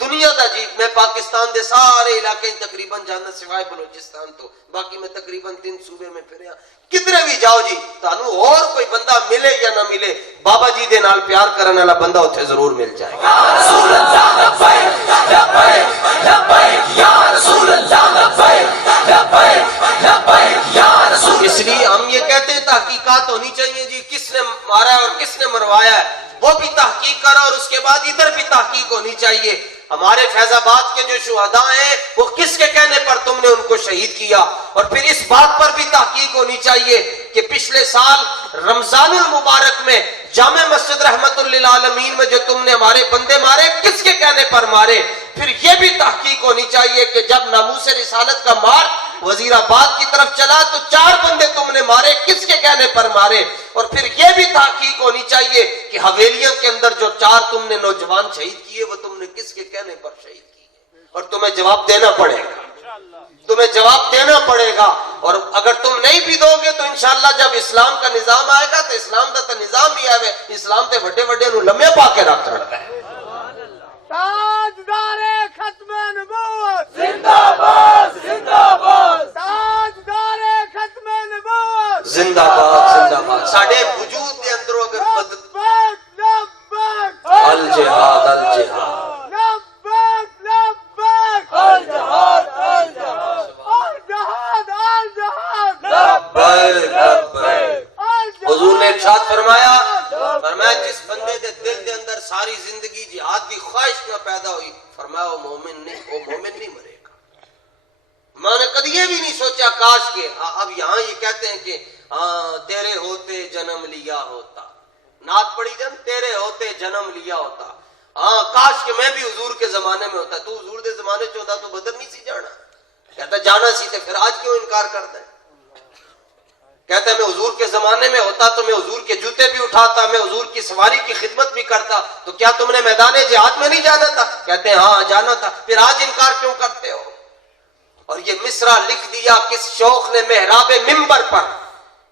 دنیا دا جی میں پاکستان دے سارے علاقے تقریباً جانا سوائے بلوچستان تو باقی میں تقریباً 3 صوبے میں پھریا کدھر بھی جاؤ جی تانوں اور کوئی بندہ ملے یا نہ ملے بابا جی دے نال پیار کرنے والا بندہ اوتھے ضرور مل جائے گا رسول اللہ لبیک لبیک لبیک یا رسول اللہ لبیک لبیک لبیک یا رسول اس لیے ہم یہ کہتے ہیں تحقیقات ہونی چاہیے جی کس نے مارا ہے اور کس نے مروایا ہے وہ بھی تحقیق کرا اور اس کے بعد ادھر بھی تحقیق ہونی چاہیے ہمارے فیض آباد کے جو شہداء ہیں وہ کس کے کہنے پر تم نے ان کو شہید کیا اور پھر اس بات پر بھی تحقیق ہونی چاہیے کہ پچھلے سال رمضان المبارک میں جامع مسجد رحمت للعالمین میں جو تم نے ہمارے بندے مارے کس کے کہنے پر مارے پھر یہ بھی تحقیق ہونی چاہیے کہ جب ناموس رسالت کا مار وزیر آباد کی طرف چلا تو 4 بندے تم نے مارے کس کے کہنے پر مارے اور پھر یہ بھی تحقیق ہونی چاہیے کہ حویلیوں کے اندر جو 4 تم نے نوجوان شہید کیے وہ تم نے کس کے کہنے پر شہید کیے اور تمہیں جواب دینا پڑے گا اور اگر تم نہیں بھی دو گے تو انشاءاللہ جب اسلام کا نظام آئے گا تو اسلام دا تو نظام ہی آئے اسلام تے وڈے وڈے نو لمحے پا کے رکھ رکھتا ہے تاجدار ختم نبوت زندہ باد زندہ باد تاجدار ختم نبوت زندہ باد ساڈے وجود دے اندر اگر لبیک لبیک الجہاد الجہاد لبیک لبیک الجہاد الجہاد الجہاد الجہاد لبیک لبیک حضور نے ارشاد فرمایا جس بندے دے دل دے اندر ساری زندگی جہاد دی خواہش نہ پیدا ہوئی فرمایا وہ مومن نہیں مرے گا میں نے کبھی یہ بھی نہیں سوچا کاش کہ اب یہاں یہ کہتے ہیں کہ تیرے ہوتے جنم لیا ہوتا نعت پڑھی جن تیرے ہوتے جنم لیا ہوتا کاش کہ میں بھی حضور کے زمانے میں ہوتا تو حضور دے زمانے چ ہوتا تو بدر نہیں سی جانا کہتا جانا سی تے پھر آج کیوں انکار کرتا ہے کہتا ہے میں حضور کے زمانے میں ہوتا تو میں حضور کے جوتے بھی اٹھاتا میں حضور کی سواری کی خدمت بھی کرتا تو کیا تم نے میدان جہاد میں نہیں جانا تھا کہتے ہیں ہاں جانا تھا پھر آج انکار کیوں کرتے ہو اور یہ مصرع لکھ دیا کس شوق نے محراب منبر پر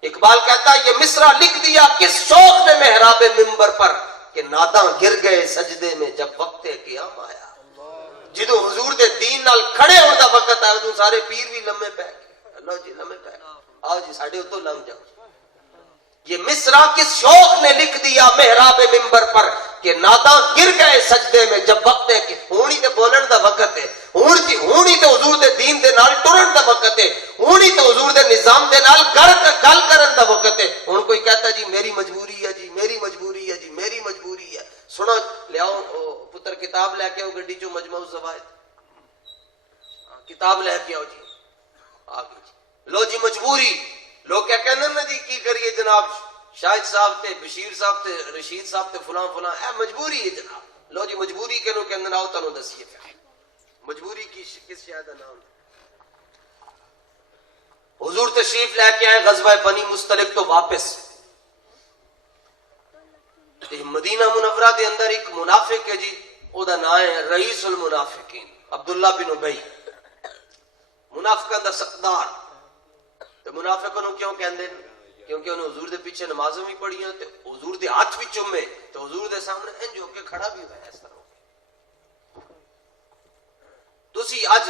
اقبال کہتا ہے یہ مصرع لکھ دیا کس شوق نے محراب منبر پر کہ ناداں گر گئے سجدے میں جب وقت قیام آیا جدو حضور دے دین نال کھڑے ہونے دا وقت آیا تو سارے پیر بھی لمحے پہ گئے اللہ جی لمحے پہ آؤ جی ساڑھے اتو لم جاؤ یہ مصرع کس شوق نے لکھ دیا محراب منبر پر کہ ناداں گر گئے سجدے میں جب وقت ہے کہ ہونی تے بولن دا وقت ہے ہونی تے حضور دے دین دے نال ٹرن دا وقت ہے ہونی تے حضور دے نظام دے نال گل کرن دا وقت ہے ہن کوئی کہتا جی میری مجبوری ہے جی میری مجبوری ہے جی میری مجبوری ہے سنو لے آؤ پتر کتاب لے کے آؤ گڈی چوں مجموع الزوائد کتاب لے کے آؤ جی آگے لو جی مجبوری لوگ کیا کہنے نا جی کی کریے جناب شاہد صاحب تے بشیر صاحب تے رشید صاحب تے فلاں فلاں اے مجبوری ہے جناب لو جی مجبوری کے نو کہنے آؤ تنو دسیے مجبوری کی کس شاید نام حضور تشریف لے کے آئے غزوہ بنی مستلق تو واپس مدینہ منورہ دے اندر ایک منافق ہے جی او دا نام ہے رئیس المنافقین عبداللہ بن ابی منافقاں دا سردار تو منافقوں کیوں کہندے کیونکہ انہوں حضور دے پیچھے نمازیں بھی پڑھی ہیں تے حضور دے ہاتھ بھی چومے تو حضور دے سامنے انج ہو کے کھڑا بھی ہوا ہے اس طرح تسی اج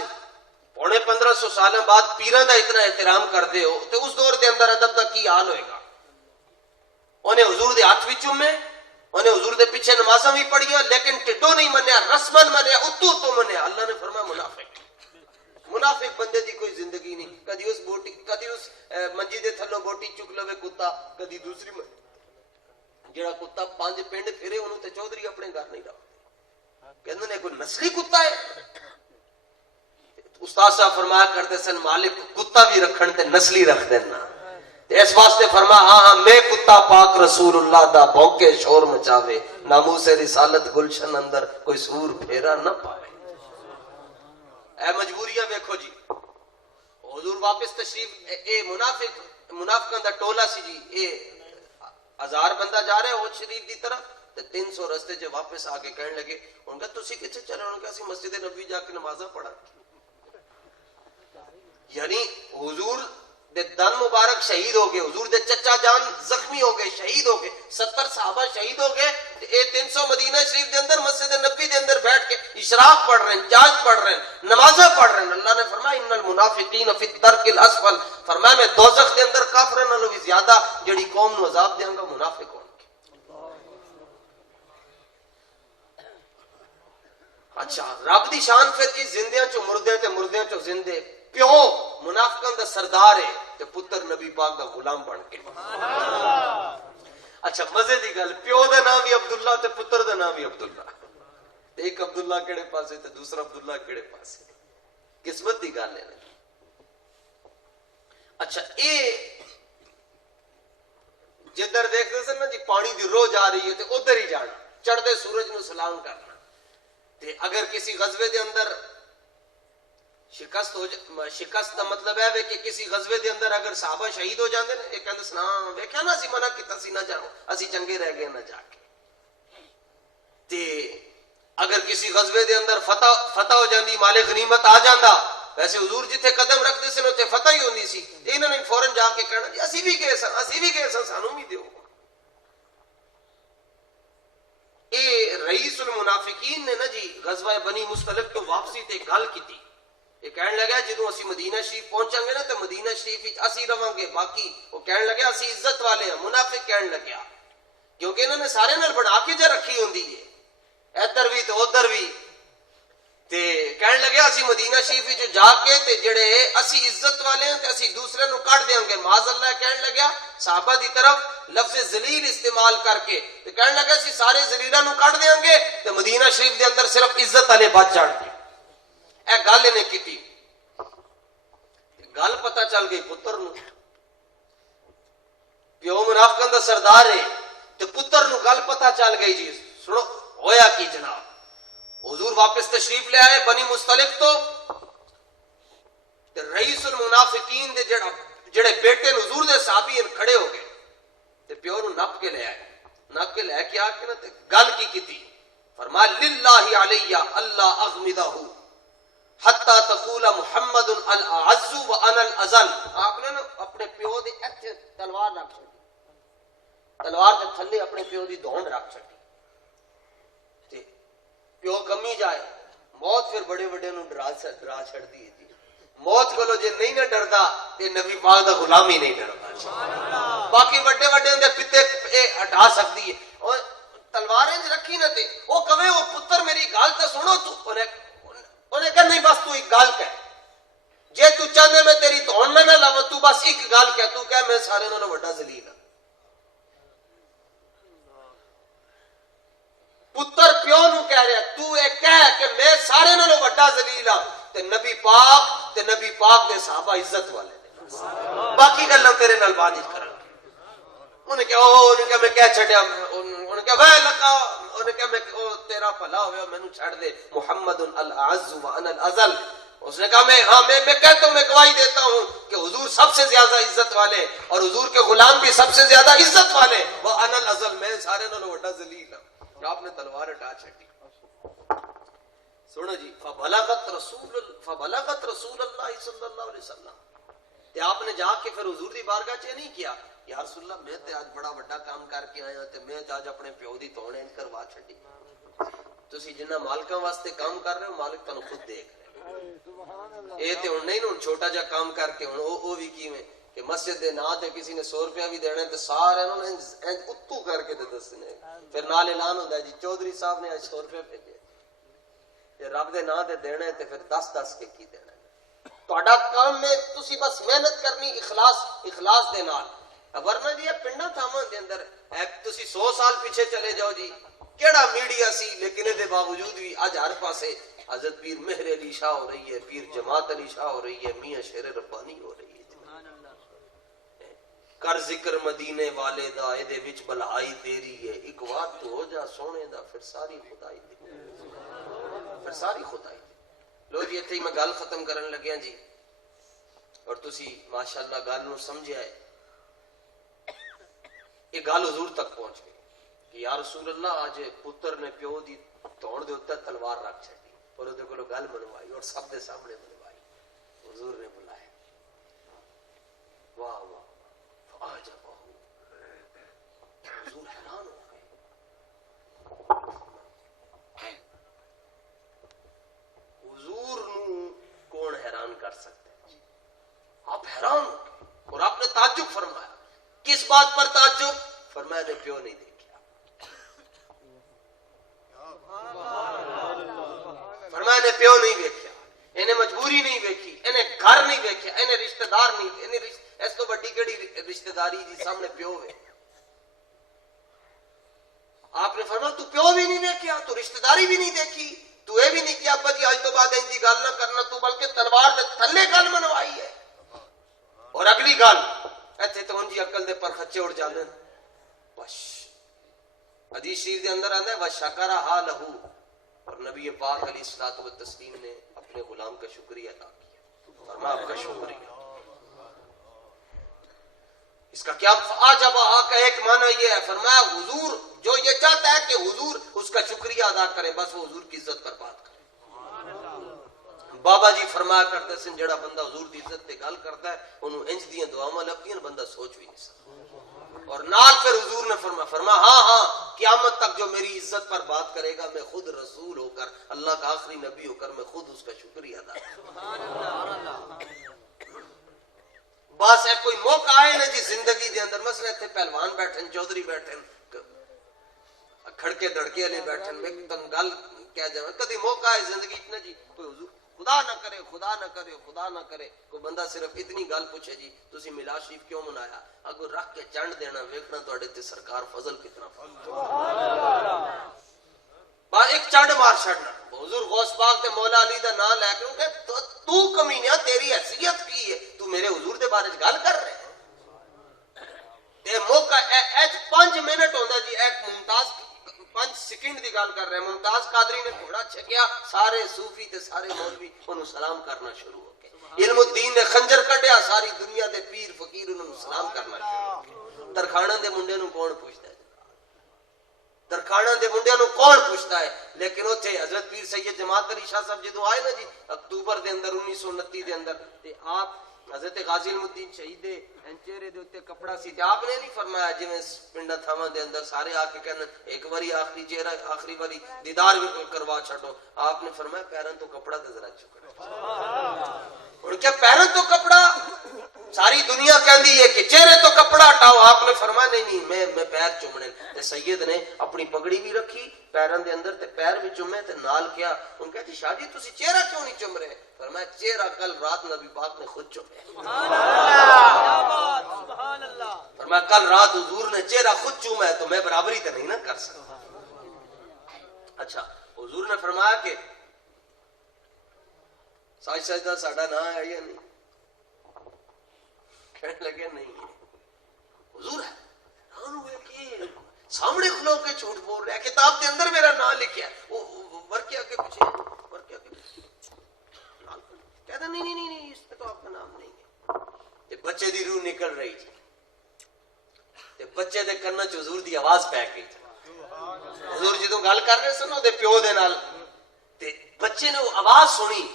پونے 1500 سال بعد پیراں دا اتنا احترام کردے ہو تے اس دور دے اندر ادب دا کی حال ہوئے گا؟ انہیں حضور دے ہاتھ بھی چومے، انہیں حضور دے پیچھے نمازاں بھی پڑھیاں، لیکن ٹڈو نہیں منیا، رسمن منیا، اتو تو منیا۔ اللہ نے فرمایا منافق، منافق بندے دی کوئی زندگی نہیں۔ کدی اس بوٹی، کدی اس منجی دے تھلوں بوٹی چک لوے کتا، کدی دوسری جڑا کتا 5 پنڈ پھرے انہوں تے چودھری اپنے گھر نہیں رہا، کہندے نے کوئی نسلی کتا ہے۔ استاد صاحب فرمایا کرتے سن مالک کتا بھی رکھن تے نسلی رکھ دینا، اس واسطے فرما ہاں میں کتا پاک رسول اللہ دا بھونکے شور مچاوے، ناموس رسالت گلشن اندر کوئی سور پھیرا نہ پائے۔ اے مجبوریاں ویکھو جی، حضور واپس تشریف، اے منافقاں دا ٹولا سی جی، اے 1000 بندہ جا رہے ہو شریف دی طرف تے 300 رستے چ واپس آ کے کہنے لگے، ان کا تسی کتھے چلے؟ ان کا اسی مسجد نبوی جا کے نمازاں پڑھا۔ یعنی حضور دے دن مبارک شہید ہو گئے، حضور دے چچا جان زخمی ہو گئے، شہید ہو گئے، 70 صحابہ شہید ہو گئے، اے 300 مدینہ شریف دے اندر مسجد نبی دے اندر بیٹھ کے اشراق پڑھ رہے ہیں، جاج پڑھ رہے ہیں، نمازیں پڑھ رہے ہیں۔ اللہ نے فرمایا ان المنافقین فی الدرک الاسفل، فرمایا میں دوزخ دے اندر کافراں نالوں بھی زیادہ جڑی قوم نو عذاب دیاں گا منافق ہون گے۔ اچھا رب دی شان پھر جی زندیاں چوں مردے تے مردیاں چوں زندے، پیو منافقاں دا سردار ہے تے پتر نبی پاک دا غلام بن کے۔ اچھا مزے دی گل، پیو دا نام بھی عبداللہ تے پتر دا نام بھی عبداللہ، ایک عبداللہ کیڑے پاسے تے دوسرا عبداللہ کیڑے پاسے، قسمت دی گل ہے۔ اچھا اے جدھر دیکھتے سن نا جی پانی دی رو جا رہی ہے تے ادھر ہی جانا، چڑھدے سورج نو سلام کرنا۔ تے اگر کسی غزوے دے اندر شکست دا مطلب ہے کہ کسی غزوے دے اندر اگر صحابہ شہید ہو جاندے نے، ایک کہندے سنا ویکھیا نا اسی منع کیتا سی نہ جاؤ، اسی چنگے رہ گئے نہ جا کے۔ تے اگر کسی غزوے دے اندر فتح ہو جاندی، مال غنیمت آ جاندا، ویسے حضور جتھے قدم رکھدے سن اوتھے فتح ہی ہوندی سی، انہاں نے فوراً جا کے کہنا جی اسی بھی گئے سن سانوں بھی دیو۔ اے رئیس المنافقین نے نا جی غزوہ بنی مستلق تو واپسی تے گل کیتی، یہ کہنے لگا جدوں اسی مدینہ شریف پہنچاں گے نا تے مدینہ شریف وچ اسی رواں گے، باقی وہ کہنے لگا اسی عزت والے ہیں۔ منافق کہنے لگا کیونکہ انہوں نے سارے نال بنا کے جا رکھی ہوندی ہے، ادھر بھی تے ادھر بھی، تے کہنے لگا اسی مدینہ شریف وچ جا کے تے جڑے اسی عزت والے ہیں تے اسی دوسرے نو کٹ دیاں گے۔ معاذ اللہ کہنے لگا صحابہ دی طرف لفظ ذلیل استعمال کر کے تے کہنے لگا اسی سارے ذلیلاں نو کٹ دیاں گے تے مدینہ شریف دے اندر صرف عزت والے بچ جان گے۔ اے گل نے کیتی، گل پتہ چل گئی پتر نو، پیو منافقاں دا سردار ہے تے پتر نو گل پتہ چل گئی جی۔ سنو ہویا کی جناب، حضور واپس تشریف لے آئے بنی مستلق تو تے رئیس المنافقین دے جڑے بیٹے حضور دے صحابی کھڑے ہو گئے تے پیو نو نپ کے لے آئے، نپ کے لے کے آ کے نا تے گل کی کیتی، فرمایا للہ علی اللہ اغمدہ حتی تقول محمد الاعز وانا الازل۔ آپ نے نا اپنے پیو دے ایتھے تلوار رکھ چھڈی، تلوار دے تھلے اپنے پیو دی دھونڈ رکھ چھڈی تے پیو کمی جائے، موت پھر بڑے بڑے نو ڈرا چھڑدی ہے جی۔ موت کولو جے نہیں نہ ڈردا تے نبی پاک دا غلام ہی نہیں ڈردا، باقی بڑے بڑے دے پتے ہٹا سکتی ہے، اور تلواریں رکھی نہ تے وہ کہے وہ پتر میری گل تے سنو، تو انہیں کہا نہیں بس تو ایک گال کہہ، جے تو چاہنے میں تیری تون میں نہ لاوا، تو بس ایک گال کہہ، تو کہہ میں سارے نالوں وڈا ذلیل ہاں۔ پتر پیو نو کہہ رہا تو اے کہہ کہ میں سارے نالوں وڈا ذلیل ہاں تے نبی پاک دے صحابہ عزت والے نے، باقی گلاں تیرے نال بعد وچ کراں گے۔ انہیں کہا میں کہہ چھڈیا، انہیں کہا وے لکا، انہیں کہا میں تیرا بھلا ہویا مینوں چھڑ دے، محمد الاعز وانا الازل۔ اس نے کہا میں کہتا ہوں، میں گواہی دیتا ہوں کہ حضور سب سے زیادہ عزت والے اور حضور کے غلام بھی سب سے زیادہ عزت والے، وانا الازل میں سارے نالوں بڑا ذلیل ہوں۔ آپ نے تلوار ہٹا چھڈی۔ سنو جی، فبلغت رسول اللہ صلی اللہ علیہ وسلم، تے آپ نے جا کے پھر حضور دی بارگاہ چ نہیں کیا یا رسول اللہ میں تے آج بڑا بڑا کام کر کے آیا تے میں تے آج اپنے پیو دی توڑ کروا چھڈی۔ تسی جنہ مالکاں واسطے کام کر رہے ہو مالک تانوں خود دیکھ رہے، یہ تو ہوں نہیں نا چھوٹا جا کام کر کے ہوں وہ بھی کیویں کہ مسجد دے نا تے کسی نے 100 روپیہ بھی دینا تے سارے انہوں نے اتو کر کے تے دسنے پھر نال اعلان ہوتا ہے جی چودھری صاحب نے آج 100 روپیہ بھیجے تے رب دے نا تے دینا تے پھر 10 کے کی دینا تہاڈا کام میں تسی بس محنت کرنی اخلاص دے نال ورنہ جی پنڈاں تھاواں دے اندر تسی 100 سال پیچھے چلے جاؤ جی کیڑا میڈیا سی لیکن دے باوجود بھی اج ہر پاسے حضرت پیر مہر علی شاہ ہو رہی ہے پیر جماعت علی شاہ ہو رہی ہے میاں شیر ربانی ہو رہی ہے کر ذکر مدینے والے دا اے دے وچ بلائی تیری ہے ایک وقت تو ہو جا سونے دا پھر ساری خدائی لو جی اتھے ہی میں گل ختم کرن لگیا جی اور تسی ماشاءاللہ گل نو سمجھیا ہے یہ گل حضور تک پہنچ گئی کہ یا رسول اللہ آج پتر نے پیو دی توڑ دے اتنے تلوار رکھ چھڈی اور وہ کو گل منوائی اور سب دے سامنے منوائی حضور نے بلایا واہ واہ فعجب حضور حیران ہو گئے حضور نو کون حیران کر سکتے ہیں آپ حیران ہو گئے اور آپ نے تعجب فرمایا کس بات پر تعجب فرمایا نے پیو نہیں دیکھا فرمایا نے پیو نہیں دیکھا انہیں مجبوری نہیں دیکھی انہیں گھر نہیں دیکھا انہیں رشتہ دار نہیں اس تو بڑی کیڑی رشتہ داری جی سامنے پیو ہے آپ نے فرمایا تو پیو بھی نہیں دیکھا تو رشتہ داری بھی نہیں دیکھی تو یہ بھی نہیں کیا ابا جی آج تو بعد ان کی گل نہ کرنا تو بلکہ تلوار دے تھلے گل منوائی ہے اور اگلی گل ایتھے تو ان کی عقل دے پر خچے اڑ جاندے بس حدیث شریف دے اندر آندا ہے وشکرھا لہو اور نبی پاک علیہ الصلوۃ والتسلیم نے اپنے غلام کا شکریہ ادا کیا فرمایا آپ کا شکریہ اس کا کیا عجب کا ایک معنی یہ ہے فرمایا حضور جو یہ چاہتا ہے کہ حضور اس کا شکریہ ادا کرے بس وہ حضور کی عزت پر بات کرے بابا جی فرمایا کرتے سن جڑا بندہ حضور دی عزت تے گل کرتا ہے انہوں انج دیاں دعاواں لبدیاں بندہ سوچ بھی نہیں سکتا اور نال پھر حضور نے فرمایا ہاں قیامت تک جو میری عزت پر بات کرے گا میں خود رسول ہو کر اللہ کا آخری نبی ہو کر میں خود اس کا شکریہ ادا کروں بس ہے کوئی موقع آئے نا جی زندگی دے اندر مثلا اتنے پہلوان بیٹھن چودھری بیٹھن کھڑکے دڑکے والے بیٹھن میں تم گل کہہ جاؤں کدی موقع آئے زندگی اتنا جی کوئی حضور خدا نہ کرے کوئی بندہ صرف اتنی گل پوچھے جی تسی میلاد شریف کیوں منایا اگو رکھ کے چنڈ دینا ویکھنا تواڈے تے سرکار فضل کتنا بس ایک چنڈ مار چھڑنا حضور غوث پاک تے مولا علی دا نام لے کے کہ تو کمینیا تیری حیثیت کی ہے تو میرے حضور دے بارے گل کر رہے تے موقع ایج 5 منٹ ہوندا جی ایک ممتاز 5 سیکنڈ دی گل کر رہے ہیں ممتاز قادری نے گھوڑا چھکیا سارے صوفی تے سارے مولوی انہوں سلام کرنا شروع ہو گئے علم الدین نے خنجر کڈیا ساری دنیا دے پیر فقیر انہوں سلام کرنا شروع ہو گئے درخانہ دے منڈے نوں کون پوچھتا ہے درخانہ دے منڈے نوں کون پوچھتا ہے لیکن اوتھے حضرت پیر سید جماعت علی شاہ صاحب جدوں آئے نا جی اکتوبر دے اندر 1929 دے اندر تے آپ حضرت غازی المدین شہید دے چہرے دے اوتے کپڑا سی تے آپ نے نہیں فرمایا جویں پنڈا تھاواں دے اندر سارے آ کے کہن ایک باری آخری چہرہ آخری باری دیدار کروا چھڈو آپ نے فرمایا پیراں تو کپڑا تے ذرا چکو اور کیا پیراں تو کپڑا ساری دنیا کہندی ہے کہ چہرے تو کپڑا ہٹاؤ آپ نے فرمایا نہیں میں پیر چومنے تے سید نے اپنی پگڑی بھی رکھی پیراں دے اندر تے پیر بھی چومے تے نال کیا ان کہتے شاہ جی تسی چہرہ کیوں نہیں چوم رہے فرمایا چہرہ کل رات نبی پاک نے خود چومے سبحان اللہ فرمایا کل رات حضور نے چہرہ خود چوما ہے تو میں برابری تے نہیں نہ کر سکتا اچھا حضور نے فرمایا کہ ساج سجدہ ساڈا نام ہے یا نہیں کہنے لگے نہیں حضور ہے سامنے کھلو کے جھوٹ بول رہا ہے کتاب کے اندر میرا نام لکھا ہے وہ ورکے آگے پیچھے ورکے آگے پیچھے کہتا نہیں اس پہ تو آپ کا نام نہیں ہے بچے دی روح نکل رہی تھی بچے دے کرنا چ حضور دی آواز پہ گئی حضور جدوں گل کر رہے سن دے پیو دے نال تے بچے نے آواز سنی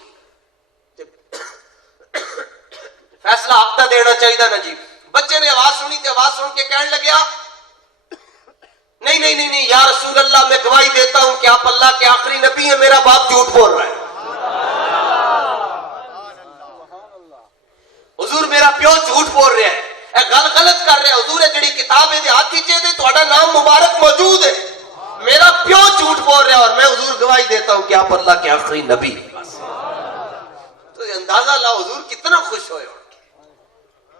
فیصلہ آپ کا دینا چاہیے نا جی بچے نے آواز سنی تے آواز سن کے کہنے لگیا نہیں یا رسول اللہ میں گواہی دیتا ہوں کہ آپ اللہ کے آخری نبی ہیں میرا باپ جھوٹ بول رہا ہے بول رہا ہے, اے غلط کر رہا ہے. حضور جڑی کتاب ہے ہاتھ چ دے تہاڈا نام مبارک موجود ہے, میرا پیو جھوٹ بول رہا ہے اور میں حضور گواہی دیتا ہوں کہ آپ اللہ کے آخری نبی. تو اندازہ لا حضور کتنا خوش ہوئے,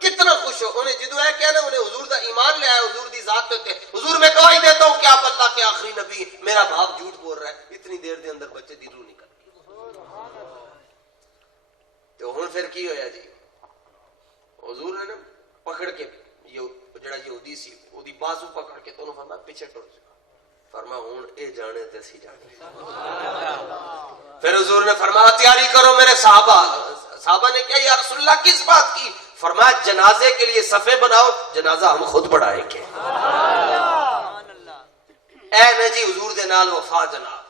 کتنا خوش ہو. انہیں جدو ہے کیا نا, انہیں حضور دا ایمان لے آیا, حضور دی ذات تے, حضور میں گواہی دیتا ہوں کہ آپ اللہ کے آخری نبی. میرا باپ جھوٹ بول رہا ہے. اتنی دیر دے اندر بچے دی روح نکل گئی. تو ہن پھر کی ہویا جی, حضور نے نا پکڑ کے جڑا یہودی سی اودی بازو پکڑ کے تو فرمایا پیچھے ٹر جا. فرمایا ہن اے جانے تے سی جانے. پھر حضور نے فرمایا تیاری کرو میرے صحابہ نے کیا یا رسول اللہ کس بات کی؟ فرمایا جنازے کے لیے صفے بناؤ, جنازہ ہم خود پڑھائیں گے. اے نا جی حضور دے نال وفا جناب,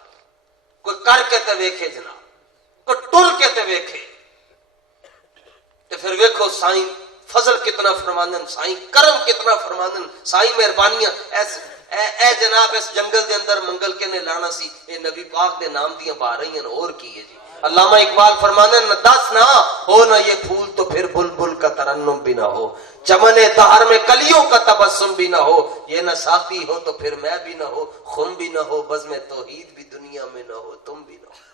کوئی کر کے تے ویکھے جناب, کوئی ٹر کے تے ویکھے. تے پھر ویکھو سائیں فضل کتنا فرماندن, سائیں کرم کتنا فرماندن, سائیں مہربانیاں. اے جناب اس جنگل دے اندر منگل کے نے لانا سی, اے نبی پاک دے نام دیاں بہ رہی ہیں اور کی ہے جی. علامہ اقبال فرماندن دس نہ ہو نہ یہ پھول تو پھر بلبل کا ترنم بھی نہ ہو, چمن دہر میں کلیوں کا تبسم بھی نہ ہو, یہ نہ ساقی ہو تو پھر میں بھی نہ ہو, خم بھی نہ ہو, بزم توحید بھی دنیا میں نہ ہو, تم بھی نہ ہو.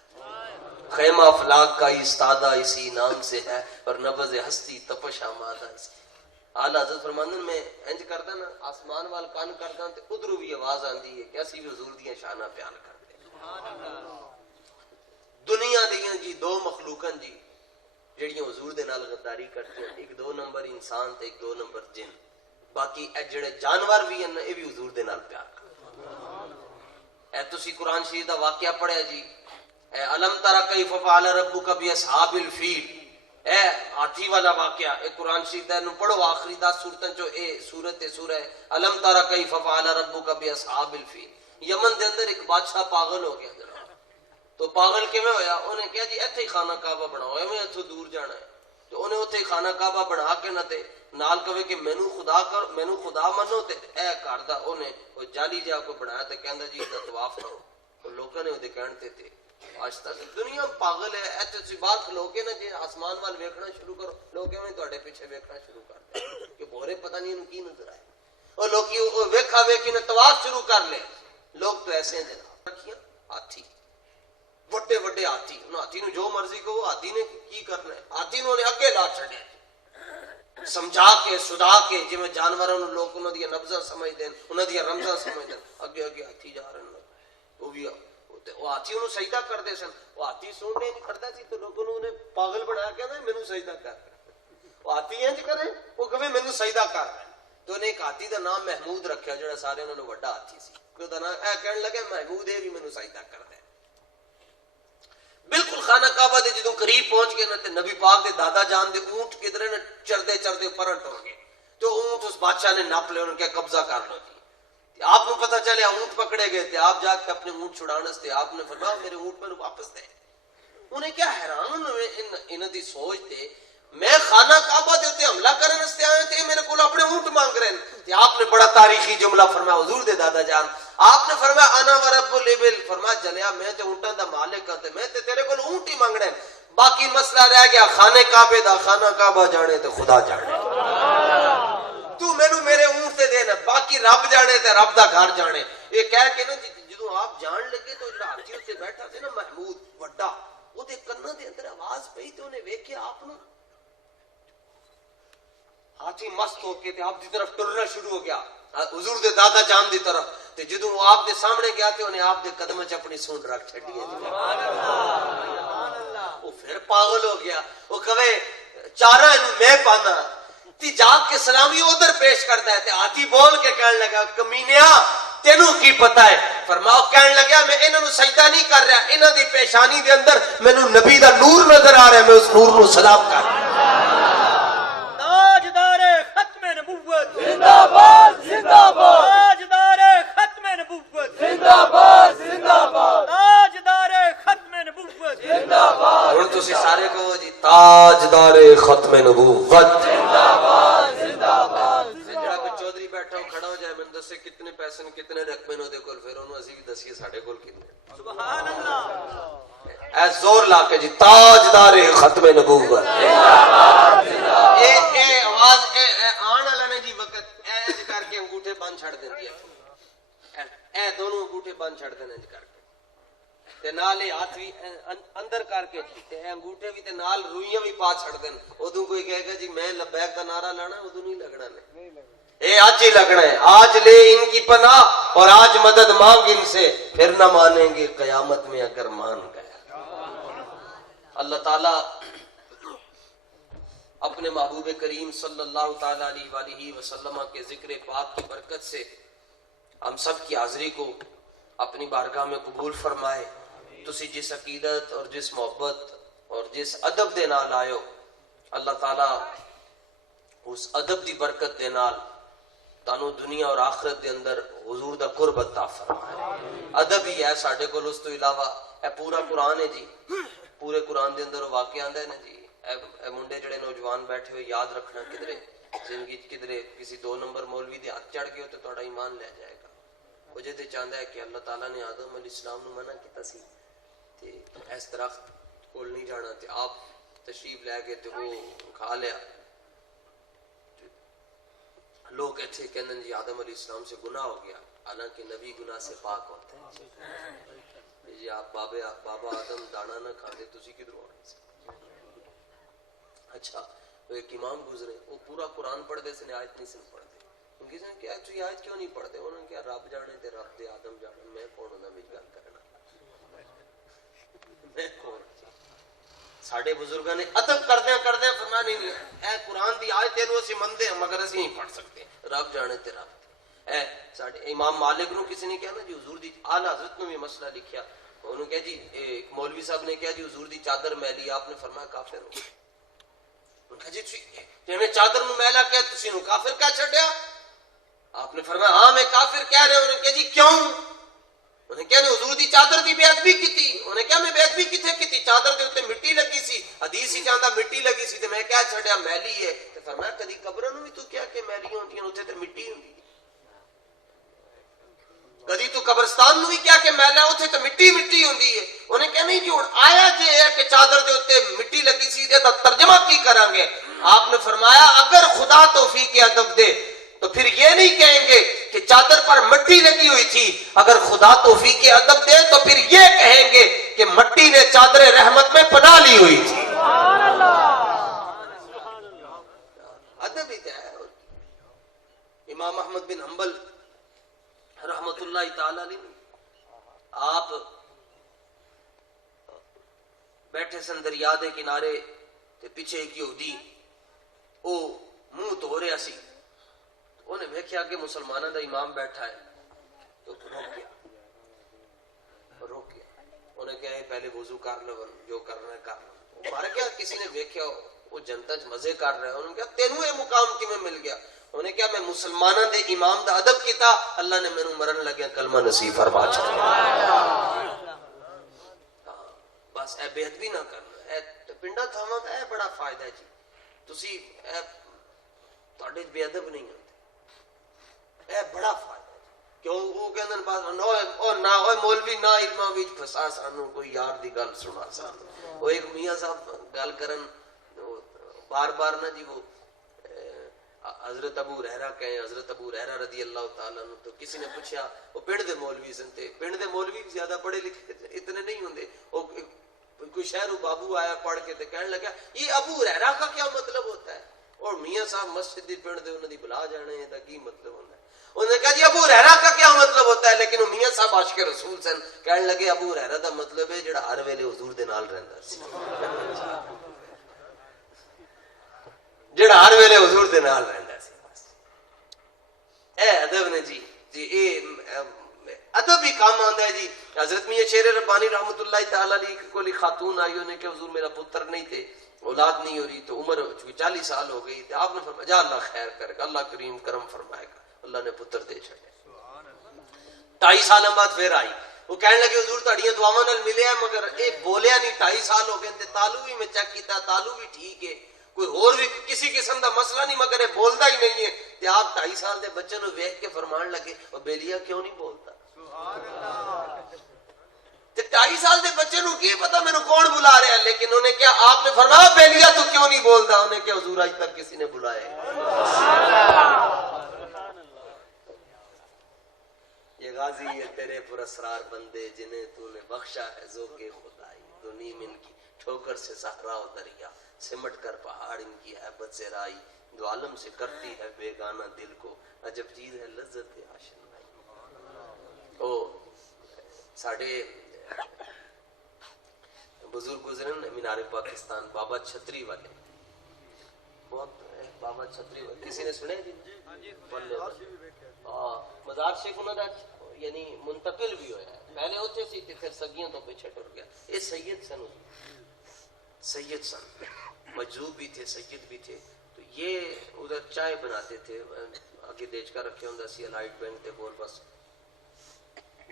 خیمہ افلاق کا استادہ اسی نام سے ہے اور نبض ہستی تپش آمادہ اسی. اعلیٰ حضرت فرماندن میں انج کردا نا آسمان وال کان کردا تے ادھروں بھی آواز آندی ہے کہ اسی بھی حضور دیاں شاناں بیان کردے. دنیا دیاں جی دو مخلوقاں جی جڑیاں حضور دے نال غداری کرتے ہیں, ایک دو نمبر انسان تے ایک دو نمبر جن. باقی اے جڑے جانور بھی ہیں اے بھی حضور دے نال پیار کرتے. اے تسی قرآن شریف دا واقعہ پڑھیا جی, اے علم ترى کیف فعل ربک باصحاب الفیل, اے ہاتھی والا واقعہ, اے قرآن شریف دا نو پڑھو آخری 10 سورتاں چو اے سورہ علم ترى کیف فعل ربک باصحاب الفیل. یمن دے اندر ایک بادشاہ پاگل ہو گیا جناب. تو پاگل کیویں ہویا, انہیں کہا جی ایتھے ہی خانہ کعبہ بناؤ, ایویں ایتھوں دور جانا ہے. تو انہیں اوتھے خانہ کعبہ بنا کے نہ تے نال کہے کہ مینوں خدا منو, تے اے گھر دا انہیں او جالی جا کو بنایا تے کہندا جی دا طواف کرو. تو لوکاں نے اودے کہن تے آج تک دنیا پاگل ہے. ایتھے تسی باہر کھلو کے نا جی آسمان وال ویکھنا شروع کرو, لوگ ایویں تہاڈے پیچھے ویکھنا شروع کر دے کہ بورے پتہ نہیں انہوں کی نظر آئے. اور لوکی ویکھا ویکھی نے طواف شروع کر لے. لوگ تو ایسے ہیں جناب, رکھیاں ہاتھی وڈے وڈے ہاتھی, انہوں ہاتھی نو جو مرضی کہو, ہاتھی نے کی کرنا ہے, ہاتھی نو نے اگے لا چھڑیا سمجھا کے سدا کے, جی میں جانوراں نو لوگ انہاں دی نبضاں سمجھدے, انہاں دی رمزاں سمجھدے, اگے اگے ہاتھی جا رہے ہیں. وہ بھی وہ ہاتھی انہوں سجدہ کرتے سن, وہ ہاتھی سننے نہیں کرتا سی تو لوگوں نے انہیں پاگل بنا کے نا مینوں سجدہ کر. وہ ہاتھی انج کرے, وہ کہے مینوں سجدہ کر رہا ہے. تو انہیں ایک ہاتھی دا نام محمود رکھیا جڑا سارے انہوں نے وڈا ہاتھی سی. کہ دا نام اے کہن لگا محمود ہے بھی مینوں سجدہ کردا ہے. بالکل خانہ کعبہ دے جدوں قریب پہنچ گئے نا تے نبی پاک دے دادا جان دے اونٹ کدھر نے چردے چردے پرٹ ہو گئے. تو اونٹ اس بادشاہ نے ناپ لے, انہوں نے کہا قبضہ کر لو جی. آپ کو پتہ چلے اونٹ پکڑے گئے تھے, آپ جا کے اپنے اونٹ چھڑانے سے آپ نے فرمایا میرے اونٹ میں واپس دے. انہیں کیا حیران انہاں دی سوچ تے, میں خانہ کعبہ دے تے حملہ کرنے واسطے آئے تھے, میرے کول اپنے اونٹ مانگ رہے ہیں. آپ نے بڑا تاریخی جملہ فرمایا حضور دے دادا جان, آپ نے فرمایا انا ورب الابل, فرمایا جلیا میں تے اونٹاں دا مالک ہاں تے میں تے تیرے کول اونٹ ہی مانگنے. باقی مسئلہ رہ گیا خانہ کعبے دا, خانہ کعبہ جانے تے خدا جانے. تو مینوں میرے اونٹ تے دینا, باقی رب جانے تے رب دا گھر جانے. یہ کہہ کے نا جدوں آپ جان لگے تو جڑا ہاتھی تے بیٹھا سی نا محمود وڈا, او دے کناں دے اندر آواز پئی تے انہیں ویکھیا آپ نوں. ہاتھی مست ہو کے تے آپ دی طرف ٹرنا شروع ہو گیا, حضور دے دادا جان دی طرف. تے جدوں وہ آپ دے سامنے گیا تے انہیں آپ دے قدم وچ اپنی سونڈ رکھ چھڈی ہے. سبحان اللہ. وہ پھر پاگل ہو گیا, وہ کہے چارہ اینوں میں پانا. تی جا کے سلامی ادھر پیش کرتا ہے تے ہاتھی بول کے کہنے لگا کمینیا تینوں کی پتا ہے. فرماؤ کہنے لگا میں انہاں نوں سجدہ نہیں کر رہا, انہاں دی پیشانی دے اندر مینوں نبی دا نور نظر آ رہا ہے, میں اس نور نوں سلام کر رہا. زندہ باد زندہ باد, تاجدار ختم نبوت زندہ باد زندہ باد, تاجدار ختم نبوت زندہ باد. ہن تسی سارے کہو جی تاجدار ختم نبوت زندہ باد زندہ باد. جڑا کوئی چودھری بیٹھا ہو کھڑا ہو جائے, میں دسے کتنے پیسے نے کتنے رقبے نے دے کول, پھر انہوں اسی بھی دسیے ساڈے کول کتنے. سبحان اللہ. اے زور لا کے جی تاجدار ختم نبوت. زندہ باد زندہ باد. اے آواز اے چھڑ دیندی ہے اے دونوں انگوٹھے بن چھڑ دینے کر کے تے نال اے ہاتھ بھی اندر کر کے تے اے انگوٹھے بھی تے نال روئیاں بھی پا چھڑ دین اودوں کوئی کہے گا جی میں لبیک کا نعرہ لانا اودوں نہیں لگنا نے اے آج ہی لگنا ہے آج لے ان کی پناہ اور آج مدد مانگ ان سے پھر نہ مانیں گے قیامت میں اگر مان گیا اللہ تعالی اپنے محبوب کریم صلی اللہ تعالی علیہ وآلہ وسلم کے ذکر پاک کی برکت سے ہم سب کی حاضری کو اپنی بارگاہ میں قبول فرمائے تسی جس عقیدت اور جس محبت اور جس ادب دے نال آئے ہو اللہ تعالی اس ادب دی برکت دے نال تانوں دنیا اور آخرت دے اندر حضور دا قرب عطا فرمائے ادب ہی ہے ساڈے کول اس تو علاوہ اے پورا قرآن ہے جی پورے قرآن دے اندر وہ واقعہ آندا ہے نا جی اے منڈے جڑے نوجوان بیٹھے ہوئے یاد رکھنا کدرے زندگی کدرے کسی 2 نمبر مولوی دے ہاتھ چڑھ گئے تو تہاڈا ایمان لے جائے گا وہ جے تے چاہندا ہے کہ اللہ تعالیٰ نے آدم علیہ السلام نو منع کیتا سی تے اس درخت کول نہیں جانا تے آپ تشریف لے گئے تے وہ کھا لیا لوگ ایتھے کہندے جی آدم علیہ السلام سے گناہ ہو گیا حالانکہ نبی گناہ سے پاک ہوتے ہیں جی آپ بابا آدم دانا نہ کھاندے تسی کدھروں آنے سے اچھا وہ ایک امام گزرے وہ پورا قرآن پڑھ دے سے آیت نہیں سن پڑھ دے ان کی سن کیا تو یہ آیت کیوں نہیں پڑھ دے انہوں نے کیا رب جانے تے رب دے آدم جانے میں کون ہونا میری گل کرنا میں کون ساڑھے بزرگاں نے ادب کردیاں فرمایا نہیں اے قرآن دی آیت اینو اسی مندے ہیں مگر اسی نہیں پڑھ سکتے رب جانے تے رب دے اے ساڑھے امام مالک نو کسی نے کہا نا جی حضور دی اعلیٰ حضرت نے بھی مسئلہ لکھیا انہوں نے کہا جی ایک مولوی صاحب نے کہا جی حضور دی چادر میلی آپ نے فرمایا کافر ہو انہوں نے کہا جی میں چادر نو میلا کیا تسی نو کافر کیا چھڑیا آپ نے فرمایا ہاں میں کافر کہہ رہے انہوں نے کہا جی کیوں انہوں نے کہا نہیں حضور دی چادر دی بے ادبی کیتی انہوں نے کہا میں بے ادبی کتے کیتی چادر دے اوتے مٹی لگی سی حدیث ہی جاندا مٹی لگی سی تے میں کیا چھڑیا میلی ہے تے فرمایا کدی قبراں نو بھی تو کیا کہ میلی ہوندی ہیں اوتھے تے مٹی ہوندی کدی تو قبرستان نو بھی کیا کہ میلا اوتھے تے مٹی ہوندی ہے انہیں کہا نہیں جی ہن آیا جے ہے کہ چادر دے اوتے مٹی لگی سی تے ترجمہ کی کریں گے آپ نے فرمایا اگر خدا توفیق ادب دے تو پھر یہ نہیں کہیں گے کہ چادر پر مٹی لگی ہوئی تھی اگر خدا توفیق ادب دے تو پھر یہ کہیں گے کہ مٹی نے چادر رحمت میں پناہ لی ہوئی تھی ادب ہی ہے امام احمد بن حنبل رحمت اللہ تعالی علیہ آپ بیٹھے سن دریا دے کنارے تے پیچھے ایک یہودی او منہ دھو رہا سی انہیں دیکھا کہ مسلمانوں دا امام بیٹھا ہے تو روک گیا انہیں کہا پہلے وضو کر لو جو کرنا ہے کر لو مر گیا کسی نے دیکھا وہ جنتا چ مزے کر رہا ہے انہوں نے کہا تینوں یہ مقام کیویں مل گیا انہیں کہا میں مسلمانوں دے امام دا ادب کیتا اللہ نے میرے مرن لگیا کلمہ نصیب فرما چھڈیا بس اے بے ادبی نہ کرنا اے پنڈا تھاواں دا اے بڑا فائدہ ہے جی تسی اے تواڈے بے ادب نہیں ہوندے اے بڑا فائدہ ہے کیوں وہ کہندے بس او نہ اوے مولوی نہ علماں وچ پھسا سانو کوئی یار دی گل سنا سانو وہ ایک میاں صاحب گل کرن بار بار نہ جی وہ حضرت ابو ہریرہ کہیں حضرت ابو ہریرہ رضی اللہ تعالیٰ عنہ تو کسی نے پوچھا وہ پنڈ دے مولوی سنتے پنڈ دے مولوی زیادہ پڑھے لکھے اتنے نہیں ہوندے وہ کوئی شہرو بابو آیا پڑھ کے تے کہنے لگا یہ ابو ہریرہ کا کیا مطلب ہوتا ہے اور میاں صاحب مسجد دی پنڈ دے انہاں دی بلا جانے دا کی مطلب ہوتا ہے انہوں نے کہا جی ابو ہریرہ کا کیا مطلب ہوتا ہے لیکن وہ میاں صاحب عاشق رسول سن کہنے لگے ابو ہریرہ دا مطلب ہے جڑا ہر ویلے حضور دے نال رہندا سی جڑا ہر ویلے حضور دے نال رہندا سی اے ادب نے جی اے ادب بھی کام آندا ہے جی حضرت میاں شیر ربانی رحمت اللہ تعالی علیہ کوئی خاتون آئی انہوں نے کہ حضور میرا پتر نہیں تھے اولاد نہیں ہو رہی تو عمر 40 سال ہو گئی تو آپ نے فرمایا جا اللہ خیر کرے گا اللہ کریم کرم فرمائے گا اللہ نے پتر دے چھڑے 2.5 سال بعد پھر آئی وہ کہنے لگے حضور تہاڈیاں دعاواں نال ملے ہیں مگر اے بولیا نہیں 2.5 سال ہو گئے تے تالو بھی میں چیک کیتا تالو بھی ٹھیک ہے کوئی اور بھی کسی قسم دا مسئلہ نہیں مگر یہ بولتا ہی نہیں ہے تے آپ 2.5 سال دے بچے نو ویکھ کے فرمان لگے او بیلیا کیوں نہیں بولتا تے 2.5 سال دے بچے نو کی پتا میرے کون بلا رہا ہے لیکن انہوں نے کیا آپ نے فرمایا بیلیا تو کیوں نہیں بولتا انہوں نے کیا حضور آج تک کسی نے بلایا یہ غازی ہے تیرے پر اسرار بندے جنہیں تو نے بخشا ہے ذوق خدائی، دو نیم ان کی ٹھوکر سے صحرا و دریا، سمٹ کر پہاڑ ان کی ہیبت سے رائی، دو عالم سے کرتی ہے بیگانہ دل کو، عجب چیز ہے لذت آشنائی۔ او ساڑھے بزرگ گزرن مینار پاکستان بابا چھتری والے، بہت بابا چھتری والے کسی نے سنے جی؟ بلے مزار شیخ انہوں نے یعنی منتقل بھی ہویا ہے، پہلے ہوتے سی پھر سگیاں تو پیچھے ٹر گیا۔ یہ سید سن، سید سن، مجذوب بھی تھے، سید بھی تھے۔ تو یہ ادھر چائے بناتے تھے، آگے دیچ کا رکھے ہوں سی لائٹ بینک تے بول بس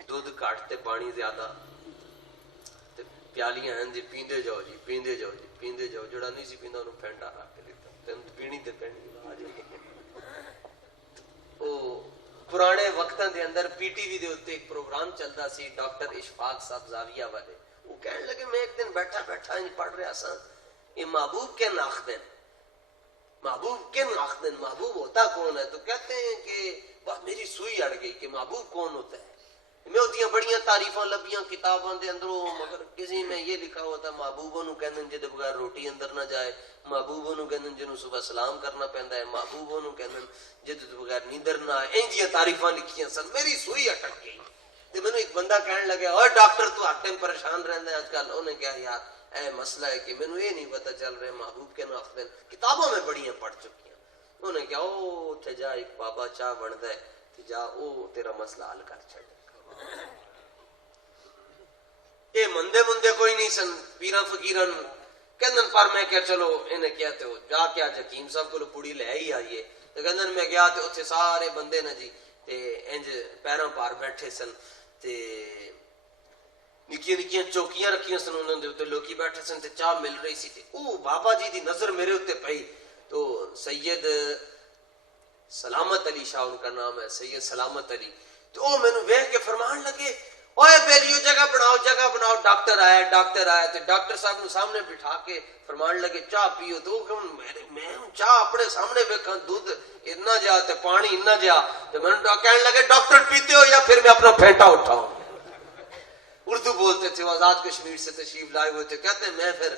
دودھ کاٹتے پانی زیادہ تے پیالیاں ہیں جی پیندے جاؤ جی پیندے جاؤ جی پیندے جاؤ، جڑا نہیں سی پیندا انہوں پھینٹا رکھ کے دیتا تین پینی تے پینی آ جائے۔ او پرانے وقتاں دے اندر پی ٹی وی دے اوتے ایک پروگرام چلدا سی، ڈاکٹر اشفاق صاحب زاویہ والے، وہ کہنے لگے میں ایک دن بیٹھا بیٹھا انج پڑھ رہا سا، یہ محبوب کے ناخدن، محبوب کے ناخدن، محبوب ہوتا کون ہے؟ تو کہتے ہیں کہ بس میری سوئی اڑ گئی کہ محبوب کون ہوتا ہے۔ میں ہوتیاں بڑیاں تعریفاں لبیاں کتاباں دے اندروں، مگر کسی میں یہ لکھا ہوا تھا محبوبوں نو کہندے جے بغیر روٹی اندر نہ جائے، محبوبوں نو کہندے جنوں صبح سلام کرنا پیندا ہے، محبوبوں نو کہندے جے بغیر نیندر نہ آئے، این جیاں تعریفاں لکھیاں سن۔ میری سوئی اٹک گئی تے مینوں ایک بندہ کہنے لگا اوے ڈاکٹر تو ہر ٹائم پریشان رہندا ہے اج کل۔ انہیں کہا یار اے مسئلہ ہے کہ مینوں یہ نہیں پتہ چل رہا محبوب کے ناخدن، کتابوں میں بڑیاں پڑھ چکی ہیں۔ انہوں نے کہا او اتھے جا ایک بابا چاہ بندا ہے تے جا او تیرا مسئلہ حل کر چھڑے۔ یہ مندے مندے کوئی نہیں سن پیراں فقیراں کہندن، پر میں کیا چلو انہیں کیا تے جا کے اج حکیم صاحب کو پوڑی لے ہی آئیے تے کہندن میں گیا تے اتھے سارے بندے نا جی تے انج پیراں پار بیٹھے سن تے نکیاں نکیاں چوکیاں رکھیاں سن، انہوں نے اتنے لوکی بیٹھے سن تے چاہ مل رہی سی تے او بابا جی دی نظر میرے اتنے پئی تو سید سلامت علی شاہ ان کا نام ہے، سید سلامت علی، تو او مینوں ویکھ کے فرمان لگے اوے بیلیو جگہ بناؤ، ڈاکٹر آیا تے ڈاکٹر صاحب نو سامنے بٹھا کے فرمان لگے چاہ پیو، تو میں چاہ اپنے سامنے ویکھاں دودھ اتنا جا تے پانی اتنا جا، تے مینوں کہنے لگے ڈاکٹر پیتے ہو یا پھر میں اپنا پھینٹا اٹھاؤں۔ اردو بولتے تھے، آزاد کشمیر سے تشریف لائے ہوئے تھے، کہتے میں پھر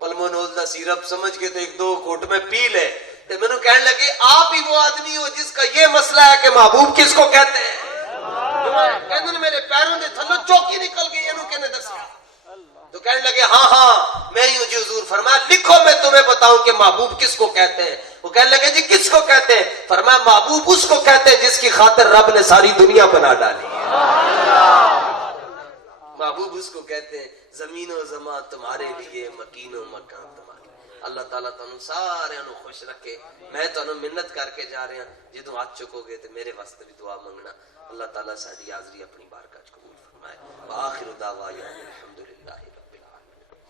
پلمونول دا سیرپ سمجھ کے تو ایک دو گھونٹ میں پی لے، تے مینوں کہنے لگے آپ ہی وہ آدمی ہو جس کا یہ مسئلہ ہے کہ محبوب کس کو کہتے ہیں۔ کہندن میرے پیروں دے تھلوں چوکی نکل گئی، اینو کہنے دسیا؟ تو کہنے لگے ہاں میں ہی ہوں جی حضور۔ فرمایا لکھو میں تمہیں بتاؤں کہ محبوب کس کو کہتے ہیں۔ وہ کہنے لگے جی کس کو کہتے ہیں؟ فرمایا محبوب اس کو کہتے ہیں جس کی خاطر رب نے ساری دنیا بنا ڈالی ہے۔ محبوب اس کو کہتے ہیں زمین و زمان تمہارے لیے، مکین و مکان تمہارے۔ اللہ تعالیٰ تانوں سارے نو خوش رکھے۔ میں تانوں منت کر کے جا رہا ہوں، جدوں ہاتھ چکو گے تو میرے واسطے بھی دعا منگنا۔ اللہ تعالیٰ ساری حاضری اپنی بارگاہ وچ قبول فرمائے۔ وآخر دعوانا الحمدللہ۔